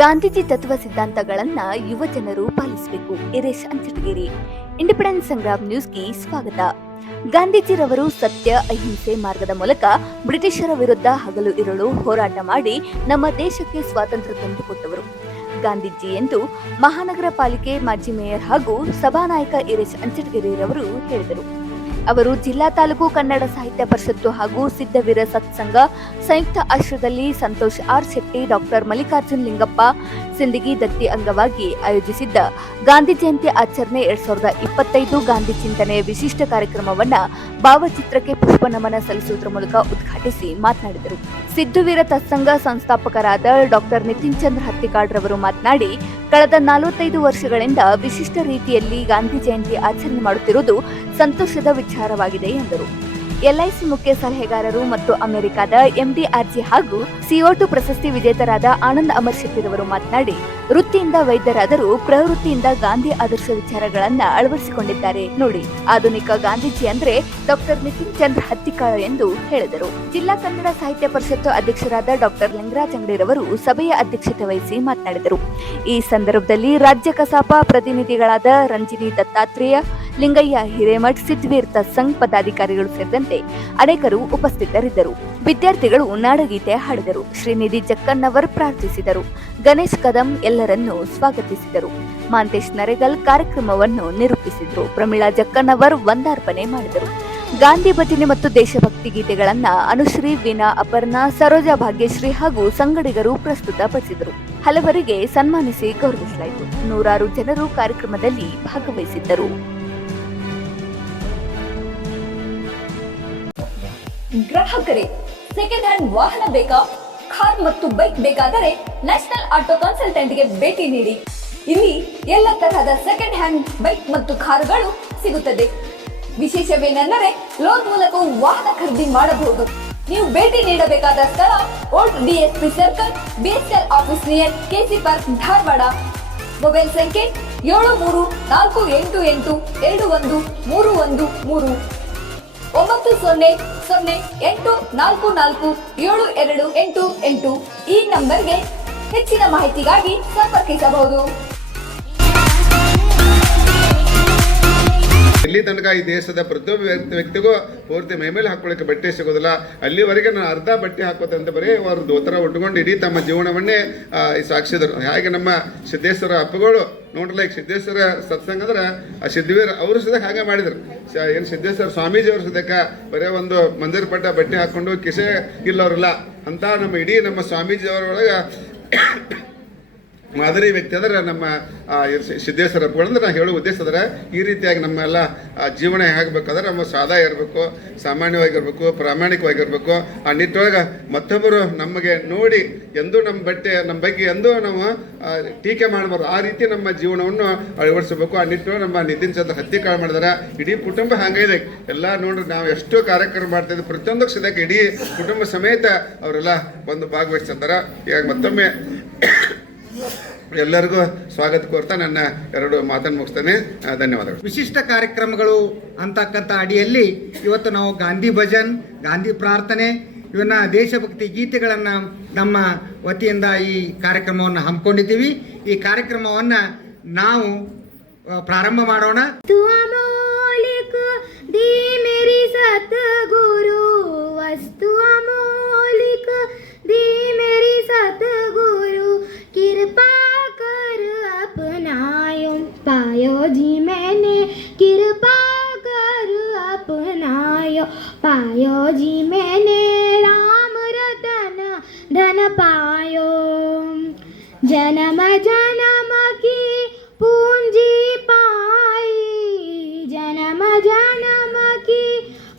ಗಾಂಧೀಜಿ ತತ್ವ ಸಿದ್ಧಾಂತಗಳನ್ನ ಯುವ ಜನರು ಪಾಲಿಸಬೇಕು. ಇರೇಶ್ ಅಂಚಟಗಿರಿ, ಇಂಡಿಪೆಂಡೆನ್ಸ್ ಸಂಗ್ರಾಮ್ ನ್ಯೂಸ್ಗೆ ಸ್ವಾಗತ. ಗಾಂಧೀಜಿರವರು ಸತ್ಯ ಅಹಿಂಸೆ ಮಾರ್ಗದ ಮೂಲಕ ಬ್ರಿಟಿಷರ ವಿರುದ್ಧ ಹಗಲು ಇರುಳು ಹೋರಾಟ ಮಾಡಿ ನಮ್ಮ ದೇಶಕ್ಕೆ ಸ್ವಾತಂತ್ರ್ಯ ತಂದುಕೊಟ್ಟವರು. ಗಾಂಧೀಜಿ ಎಂದು ಮಹಾನಗರ ಪಾಲಿಕೆ ಮಾಜಿ ಮೇಯರ್ ಹಾಗೂ ಸಭಾನಾಯಕ ಇರೇಶ್ ಅಂಚಟಗಿರಿರವರು ಹೇಳಿದರು. ಅವರು ಜಿಲ್ಲಾ ತಾಲೂಕು ಕನ್ನಡ ಸಾಹಿತ್ಯ ಪರಿಷತ್ತು ಹಾಗೂ ಸಿದ್ಧವೀರ ಸತ್ಸಂಗ ಸಂಯುಕ್ತ ಆಶ್ರಯದಲ್ಲಿ ಸಂತೋಷ್ ಆರ್ ಶೆಟ್ಟಿ, ಡಾಕ್ಟರ್ ಮಲ್ಲಿಕಾರ್ಜುನ್ ಲಿಂಗಪ್ಪ ಸಿಂದಗಿ ದತ್ತಿ ಅಂಗವಾಗಿ ಆಯೋಜಿಸಿದ್ದ ಗಾಂಧಿ ಜಯಂತಿ ಆಚರಣೆ 2025 ಗಾಂಧಿ ಚಿಂತನೆಯ ವಿಶಿಷ್ಟ ಕಾರ್ಯಕ್ರಮವನ್ನ ಭಾವಚಿತ್ರಕ್ಕೆ ಪುಷ್ಪ ನಮನ ಸಲ್ಲಿಸುವುದರ ಮೂಲಕ ಉದ್ಘಾಟಿಸಿ ಮಾತನಾಡಿದರು. ಸಿದ್ಧವೀರ ಸತ್ಸಂಗ ಸಂಸ್ಥಾಪಕರಾದ ಡಾಕ್ಟರ್ ನಿತಿನ್ ಚಂದ್ರ ಹತ್ತಿಕಾಡ್ ರವರು ಮಾತನಾಡಿ, ಕಳೆದ 45 ವರ್ಷಗಳಿಂದ ವಿಶಿಷ್ಟ ರೀತಿಯಲ್ಲಿ ಗಾಂಧಿ ಜಯಂತಿ ಆಚರಣೆ ಮಾಡುತ್ತಿರುವುದು ಸಂತೋಷದ ವಿಚಾರವಾಗಿದೆ ಎಂದರು. ಎಲ್ಐಸಿ ಮುಖ್ಯ ಸಲಹೆಗಾರರು ಮತ್ತು ಅಮೆರಿಕದ MDRG ಹಾಗೂ CO2 ಪ್ರಶಸ್ತಿ ವಿಜೇತರಾದ ಆನಂದ್ ಅಮರ್ ಶೆಟ್ಟಿರವರು ಮಾತನಾಡಿ, ವೃತ್ತಿಯಿಂದ ವೈದ್ಯರಾದರೂ ಪ್ರವೃತ್ತಿಯಿಂದ ಗಾಂಧಿ ಆದರ್ಶ ವಿಚಾರಗಳನ್ನ ಅಳವಡಿಸಿಕೊಂಡಿದ್ದಾರೆ ನೋಡಿ. ಆಧುನಿಕ ಗಾಂಧೀಜಿ ಅಂದ್ರೆ ಡಾಕ್ಟರ್ ನಿತಿನ್ ಚಂದ್ರ ಹತ್ತಿಕಾಡ್ ಎಂದು ಹೇಳಿದರು. ಜಿಲ್ಲಾ ಕನ್ನಡ ಸಾಹಿತ್ಯ ಪರಿಷತ್ತು ಅಧ್ಯಕ್ಷರಾದ ಡಾಕ್ಟರ್ ಲಿಂಗರಾಜ್ ಅಂಗಡಿರವರು ಸಭೆಯ ಅಧ್ಯಕ್ಷತೆ ವಹಿಸಿ ಮಾತನಾಡಿದರು. ಈ ಸಂದರ್ಭದಲ್ಲಿ ರಾಜ್ಯ ಕಸಾಪ ಪ್ರತಿನಿಧಿಗಳಾದ ರಂಜಿನಿ ದತ್ತಾತ್ರೇಯ, ಲಿಂಗಯ್ಯ ಹಿರೇಮಠ್, ಸಿದ್ಧವೀರ್ ಸತ್ಸಂಗ್ ಪದಾಧಿಕಾರಿಗಳು ಸೇರಿದಂತೆ ಅನೇಕರು ಉಪಸ್ಥಿತರಿದ್ದರು. ವಿದ್ಯಾರ್ಥಿಗಳು ನಾಡಗೀತೆ ಹಾಡಿದರು. ಶ್ರೀನಿಧಿ ಜಕ್ಕನ್ನವರ್ ಪ್ರಾರ್ಥಿಸಿದರು. ಗಣೇಶ್ ಕದಂ ಎಲ್ಲರನ್ನೂ ಸ್ವಾಗತಿಸಿದರು. ಮಾಂತೇಶ್ ನರೇಗಲ್ ಕಾರ್ಯಕ್ರಮವನ್ನು ನಿರೂಪಿಸಿದರು. ಪ್ರಮೀಳಾ ಜಕ್ಕನ್ನವರ್ ವಂದಾರ್ಪಣೆ ಮಾಡಿದರು. ಗಾಂಧಿ ಭಜನೆ ಮತ್ತು ದೇಶಭಕ್ತಿ ಗೀತೆಗಳನ್ನ ಅನುಶ್ರೀ, ವೀಣಾ, ಅಪರ್ಣಾ, ಸರೋಜಾ, ಭಾಗ್ಯಶ್ರೀ ಹಾಗೂ ಸಂಗಡಿಗರು ಪ್ರಸ್ತುತಪಡಿಸಿದರು. ಹಲವರಿಗೆ ಸನ್ಮಾನಿಸಿ ಗೌರವಿಸಲಾಯಿತು. ನೂರಾರು ಜನರು ಕಾರ್ಯಕ್ರಮದಲ್ಲಿ ಭಾಗವಹಿಸಿದ್ದರು. ಗ್ರಾಹಕರೇ, ಸೆಕೆಂಡ್ ಹ್ಯಾಂಡ್ ವಾಹನ ಬೇಕಾ? ಕಾರ್ ಮತ್ತು ಬೈಕ್ ಬೇಕಾದರೆ ನ್ಯಾಷನಲ್ ಆಟೋ ಕನ್ಸಲ್ಟೆಂಟ್ಗೆ ಭೇಟಿ ನೀಡಿ. ಇಲ್ಲಿ ಎಲ್ಲ ತರಹದ ಸೆಕೆಂಡ್ ಹ್ಯಾಂಡ್ ಬೈಕ್ ಮತ್ತು ಕಾರುಗಳು ಸಿಗುತ್ತದೆ. ವಿಶೇಷವೇನೆಂದರೆ ಲೋನ್ ಮೂಲಕ ವಾಹನ ಖರೀದಿ ಮಾಡಬಹುದು. ನೀವು ಭೇಟಿ ನೀಡಬೇಕಾದ ಸ್ಥಳ old DSP circle, BSL office near KC park, Dharwad. Mobile ಸಂಖ್ಯೆ 7348821313 9008447288 ಈ ನಂಬರ್ಗೆ ಹೆಚ್ಚಿನ ಮಾಹಿತಿಗಾಗಿ ಸಂಪರ್ಕಿಸಬಹುದು. ಇಲ್ಲಿ ತನಕ ಈ ದೇಶದ ಪ್ರತಿಯೊಬ್ಬ ವ್ಯಕ್ತಿಗೂ ಪೂರ್ತಿ ಮೈಮೇಲೆ ಹಾಕೊಳ್ಳಿಕ್ಕೆ ಬಟ್ಟೆ ಸಿಗೋದಿಲ್ಲ. ಅಲ್ಲಿವರೆಗೆ ನಾನು ಅರ್ಧ ಬಟ್ಟೆ ಹಾಕೋತಂತ ಬರೀ ಅವರು ದೋತರ ಉಟ್ಕೊಂಡು ಇಡೀ ತಮ್ಮ ಜೀವನವನ್ನೇ ಸಾಕ್ಷಿದರು. ಹಾಗೆ ನಮ್ಮ ಸಿದ್ದೇಶ್ವರ ಅಪ್ಪಗಳು ನೋಡ್ರಲ್ಲ, ಈಗ ಸಿದ್ದೇಶ್ವರ ಸತ್ಸಂಗ ಅಂದ್ರೆ ಆ ಸಿದ್ಧವೀರ ಅವರು ಸದ ಹಾಗೆ ಮಾಡಿದ್ರು. ಏನು ಸಿದ್ದೇಶ್ವರ ಸ್ವಾಮೀಜಿ ಅವರು ಸದಕ್ಕೆ ಬರೀ ಒಂದು ಮಂದಿರ ಪಟ್ಟ ಬಟ್ಟೆ ಹಾಕ್ಕೊಂಡು ಕಿಸೆ ಇಲ್ಲವ್ರಲ್ಲ ಅಂತ ನಮ್ಮ ಇಡೀ ನಮ್ಮ ಸ್ವಾಮೀಜಿ ಅವರೊಳಗೆ ಮಾದರಿ ವ್ಯಕ್ತಿ ಅಂದ್ರೆ ನಮ್ಮ ಸಿದ್ದೇಶ್ವರ ಅಪ್ಪಗಳಂದ್ರೆ ನಾನು ಹೇಳೋ ಉದ್ದೇಶ ಅಂದ್ರೆ ಈ ರೀತಿಯಾಗಿ ನಮ್ಮೆಲ್ಲ ಜೀವನ ಹೇಗಬೇಕಾದ್ರೆ ನಮ್ಮ ಸಾದಾ ಇರಬೇಕು, ಸಾಮಾನ್ಯವಾಗಿರ್ಬೇಕು, ಪ್ರಾಮಾಣಿಕವಾಗಿರ್ಬೇಕು. ಆ ನಿಟ್ಟೊಳಗೆ ಮತ್ತೊಬ್ಬರು ನಮಗೆ ನೋಡಿ ಎಂದೂ ನಮ್ಮ ಬಗ್ಗೆ ಎಂದೂ ನಾವು ಟೀಕೆ ಮಾಡಬಾರ್ದು. ಆ ರೀತಿ ನಮ್ಮ ಜೀವನವನ್ನು ಅಳವಡಿಸಬೇಕು. ಆ ನಿಟ್ಟೊಳಗೆ ನಮ್ಮ ನಿತಿನ್ ಚಂದ್ರ ಹತ್ತಿಕಾಡ್ ಮಾಡಿದಾರೆ. ಇಡೀ ಕುಟುಂಬ ಹಂಗಿದೆ. ಎಲ್ಲ ನೋಡ್ರಿ, ನಾವು ಎಷ್ಟು ಕಾರ್ಯಕ್ರಮ ಮಾಡ್ತಿದ್ವಿ, ಪ್ರತಿಯೊಂದಕ್ಕೆ ಸದ್ಯಕ್ಕೆ ಇಡೀ ಕುಟುಂಬ ಸಮೇತ ಅವರೆಲ್ಲ ಬಂದು ಭಾಗವಹಿಸ್ತಾರೆ. ಈಗ ಮತ್ತೊಮ್ಮೆ ಎಲ್ಲರಿಗೂ ಸ್ವಾಗತ ಕೋರ್ತಾ ನನ್ನ ಎರಡು ಮಾತನ್ನು ಮುಗಿಸ್ತೇನೆ. ಧನ್ಯವಾದಗಳು. ವಿಶಿಷ್ಟ ಕಾರ್ಯಕ್ರಮಗಳು ಅಂತಕ್ಕಂಥ ಅಡಿಯಲ್ಲಿ ಇವತ್ತು ನಾವು ಗಾಂಧಿ ಭಜನ್, ಗಾಂಧಿ ಪ್ರಾರ್ಥನೆ, ಇವನ್ನ ದೇಶಭಕ್ತಿ ಗೀತೆಗಳನ್ನು ನಮ್ಮ ವತಿಯಿಂದ ಈ ಕಾರ್ಯಕ್ರಮವನ್ನು ಹಮ್ಮಿಕೊಂಡಿದ್ದೀವಿ. ಈ ಕಾರ್ಯಕ್ರಮವನ್ನು ನಾವು ಪ್ರಾರಂಭ ಮಾಡೋಣ. कृपा कर अपनायो पायो जी मैंने, कृपा कर अपनायो पायो जी मैंने, राम रतन धन पायो, जन्म जन्म की पूंजी पाई, जन्म जन्म की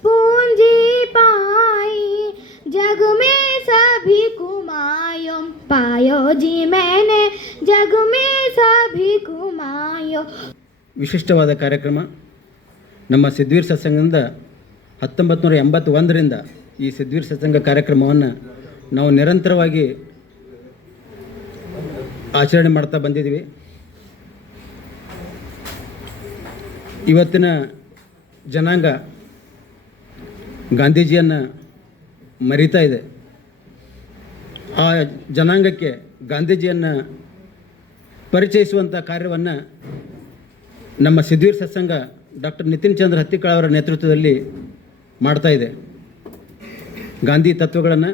पूंजी पाई, जग में सभी कुमायो पायो जी मैंने, जग में सभी कुमायो. ವಿಶಿಷ್ಟವಾದ ಕಾರ್ಯಕ್ರಮ. ನಮ್ಮ ಸಿದ್ಧವೀರ ಸತ್ಸಂಗದಿಂದ 1981ರಿಂದ ಈ ಸಿದ್ಧವೀರ ಸತ್ಸಂಗ ಕಾರ್ಯಕ್ರಮವನ್ನು ನಾವು ನಿರಂತರವಾಗಿ ಆಚರಣೆ ಮಾಡ್ತಾ ಬಂದಿದ್ದೀವಿ. ಇವತ್ತಿನ ಜನಾಂಗ ಗಾಂಧೀಜಿಯನ್ನು ಮರೀತಾ ಇದೆ. ಆ ಜನಾಂಗಕ್ಕೆ ಗಾಂಧೀಜಿಯನ್ನು ಪರಿಚಯಿಸುವಂಥ ಕಾರ್ಯವನ್ನು ನಮ್ಮ ಸಿದ್ಧವೀರ ಸತ್ಸಂಗ ಡಾಕ್ಟರ್ ನಿತಿನ್ ಚಂದ್ರ ಹತ್ತಿಕಾಳ್ ಅವರ ನೇತೃತ್ವದಲ್ಲಿ ಮಾಡ್ತಾ ಇದೆ. ಗಾಂಧಿ ತತ್ವಗಳನ್ನು,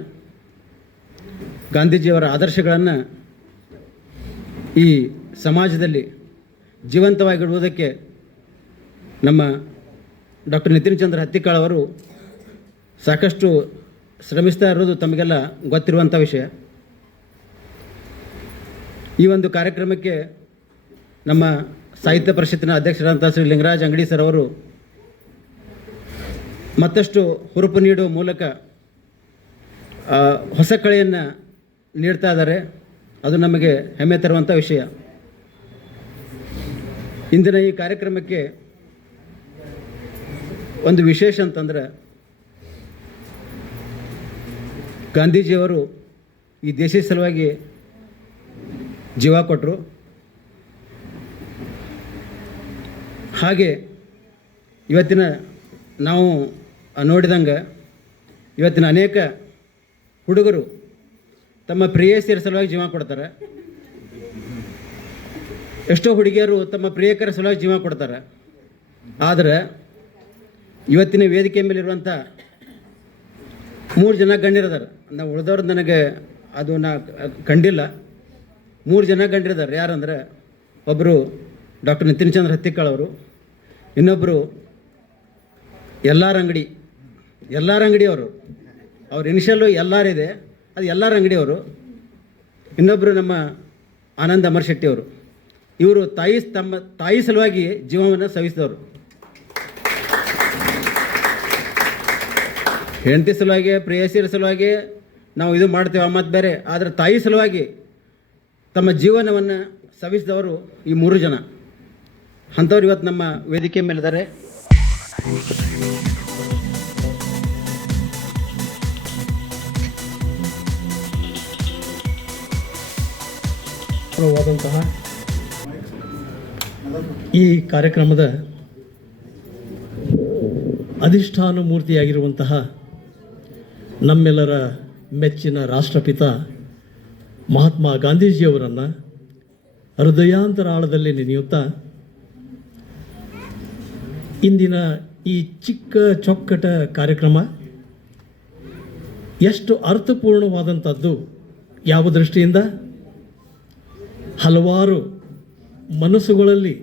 ಗಾಂಧೀಜಿಯವರ ಆದರ್ಶಗಳನ್ನು ಈ ಸಮಾಜದಲ್ಲಿ ಜೀವಂತವಾಗಿಡುವುದಕ್ಕೆ ನಮ್ಮ ಡಾಕ್ಟರ್ ನಿತಿನ್ ಚಂದ್ರ ಹತ್ತಿಕಾಳ್ ಅವರು ಸಾಕಷ್ಟು ಶ್ರಮಿಸ್ತಾ ಇರೋದು ತಮಗೆಲ್ಲ ಗೊತ್ತಿರುವಂಥ ವಿಷಯ. ಈ ಒಂದು ಕಾರ್ಯಕ್ರಮಕ್ಕೆ ನಮ್ಮ ಸಾಹಿತ್ಯ ಪರಿಷತ್ತಿನ ಅಧ್ಯಕ್ಷರಾದಂಥ ಶ್ರೀ ಲಿಂಗರಾಜ್ ಅಂಗಡಿ ಸರ್ ಅವರು ಮತ್ತಷ್ಟು ಹುರುಪು ನೀಡುವ ಮೂಲಕ ಹೊಸ ಕಳೆಯನ್ನು ನೀಡ್ತಾ ಇದ್ದಾರೆ. ಅದು ನಮಗೆ ಹೆಮ್ಮೆ ತರುವಂಥ ವಿಷಯ. ಇಂದಿನ ಈ ಕಾರ್ಯಕ್ರಮಕ್ಕೆ ಒಂದು ವಿಶೇಷ ಅಂತಂದರೆ, ಗಾಂಧೀಜಿಯವರು ಈ ದೇಶದ ಸಲುವಾಗಿ ಜೀವ ಕೊಟ್ಟರು. ಹಾಗೆ ಇವತ್ತಿನ ನಾವು ನೋಡಿದಂಗೆ ಇವತ್ತಿನ ಅನೇಕ ಹುಡುಗರು ತಮ್ಮ ಪ್ರೇಯಸಿಯರ ಸಲುವಾಗಿ ಜೀವ ಕೊಡ್ತಾರೆ. ಎಷ್ಟೋ ಹುಡುಗಿಯರು ತಮ್ಮ ಪ್ರಿಯಕರ ಸಲುವಾಗಿ ಜೀವ ಕೊಡ್ತಾರೆ. ಆದರೆ ಇವತ್ತಿನ ವೇದಿಕೆ ಮೇಲಿರುವಂಥ 3 ಜನ ಗಣ್ಯರಿದ್ದಾರೆ. ನಾವು ಉಳಿದವ್ರು ನನಗೆ ಅದು ಕಂಡಿಲ್ಲ. 3 ಜನ ಗಣ್ಯರಿದ್ದಾರೆ. ಯಾರಂದರೆ, ಒಬ್ಬರು ಡಾಕ್ಟರ್ ನಿತಿನ್ ಚಂದ್ರ ಹತ್ತಿಕಾಳ್ ಅವರು, ಇನ್ನೊಬ್ಬರು ಎಲ್ಲಾರ್ ಅಂಗಡಿಯವರು, ಅವ್ರ ಇನಿಷಿಯಲ್ಲು ಎಲ್ಲಾರಿದೆ, ಅದು ಎಲ್ಲಾರ್ ಅಂಗಡಿಯವರು. ಇನ್ನೊಬ್ಬರು ನಮ್ಮ ಆನಂದ್ ಅಮರ್ ಶೆಟ್ಟಿಯವರು. ಇವರು ತಮ್ಮ ತಾಯಿ ಸಲುವಾಗಿ ಜೀವವನ್ನು ಸವಿಸಿದವರು. ಹೆಂಡತಿ ಸಲುವಾಗಿ, ಪ್ರೇಯಸಿಯರ ಸಲುವಾಗಿ ನಾವು ಇದು ಮಾಡ್ತೇವೆ ಮತ್ತು ಬೇರೆ, ಆದರೆ ತಾಯಿ ಸಲುವಾಗಿ ತಮ್ಮ ಜೀವನವನ್ನು ಸವಿಸಿದವರು ಈ 3 ಜನ. ಅಂಥವ್ರು ಇವತ್ತು ನಮ್ಮ ವೇದಿಕೆ ಮೇಲಿದ್ದಾರೆ. ವಾದಂತಹ ಈ ಕಾರ್ಯಕ್ರಮದ ಅಧಿಷ್ಠಾನ ಮೂರ್ತಿಯಾಗಿರುವಂತಹ ನಮ್ಮೆಲ್ಲರ ಮೆಚ್ಚಿನ ರಾಷ್ಟ್ರಪಿತ ಮಹಾತ್ಮ ಗಾಂಧೀಜಿಯವರನ್ನು ಹೃದಯಾಂತರಾಳದಲ್ಲಿ ನೆನೆಯುತ್ತಾ, ಇಂದಿನ ಈ ಚಿಕ್ಕ ಚೊಕ್ಕಟ ಕಾರ್ಯಕ್ರಮ ಎಷ್ಟು ಅರ್ಥಪೂರ್ಣವಾದಂಥದ್ದು, ಯಾವ ದೃಷ್ಟಿಯಿಂದ ಹಲವಾರು ಮನಸ್ಸುಗಳಲ್ಲಿ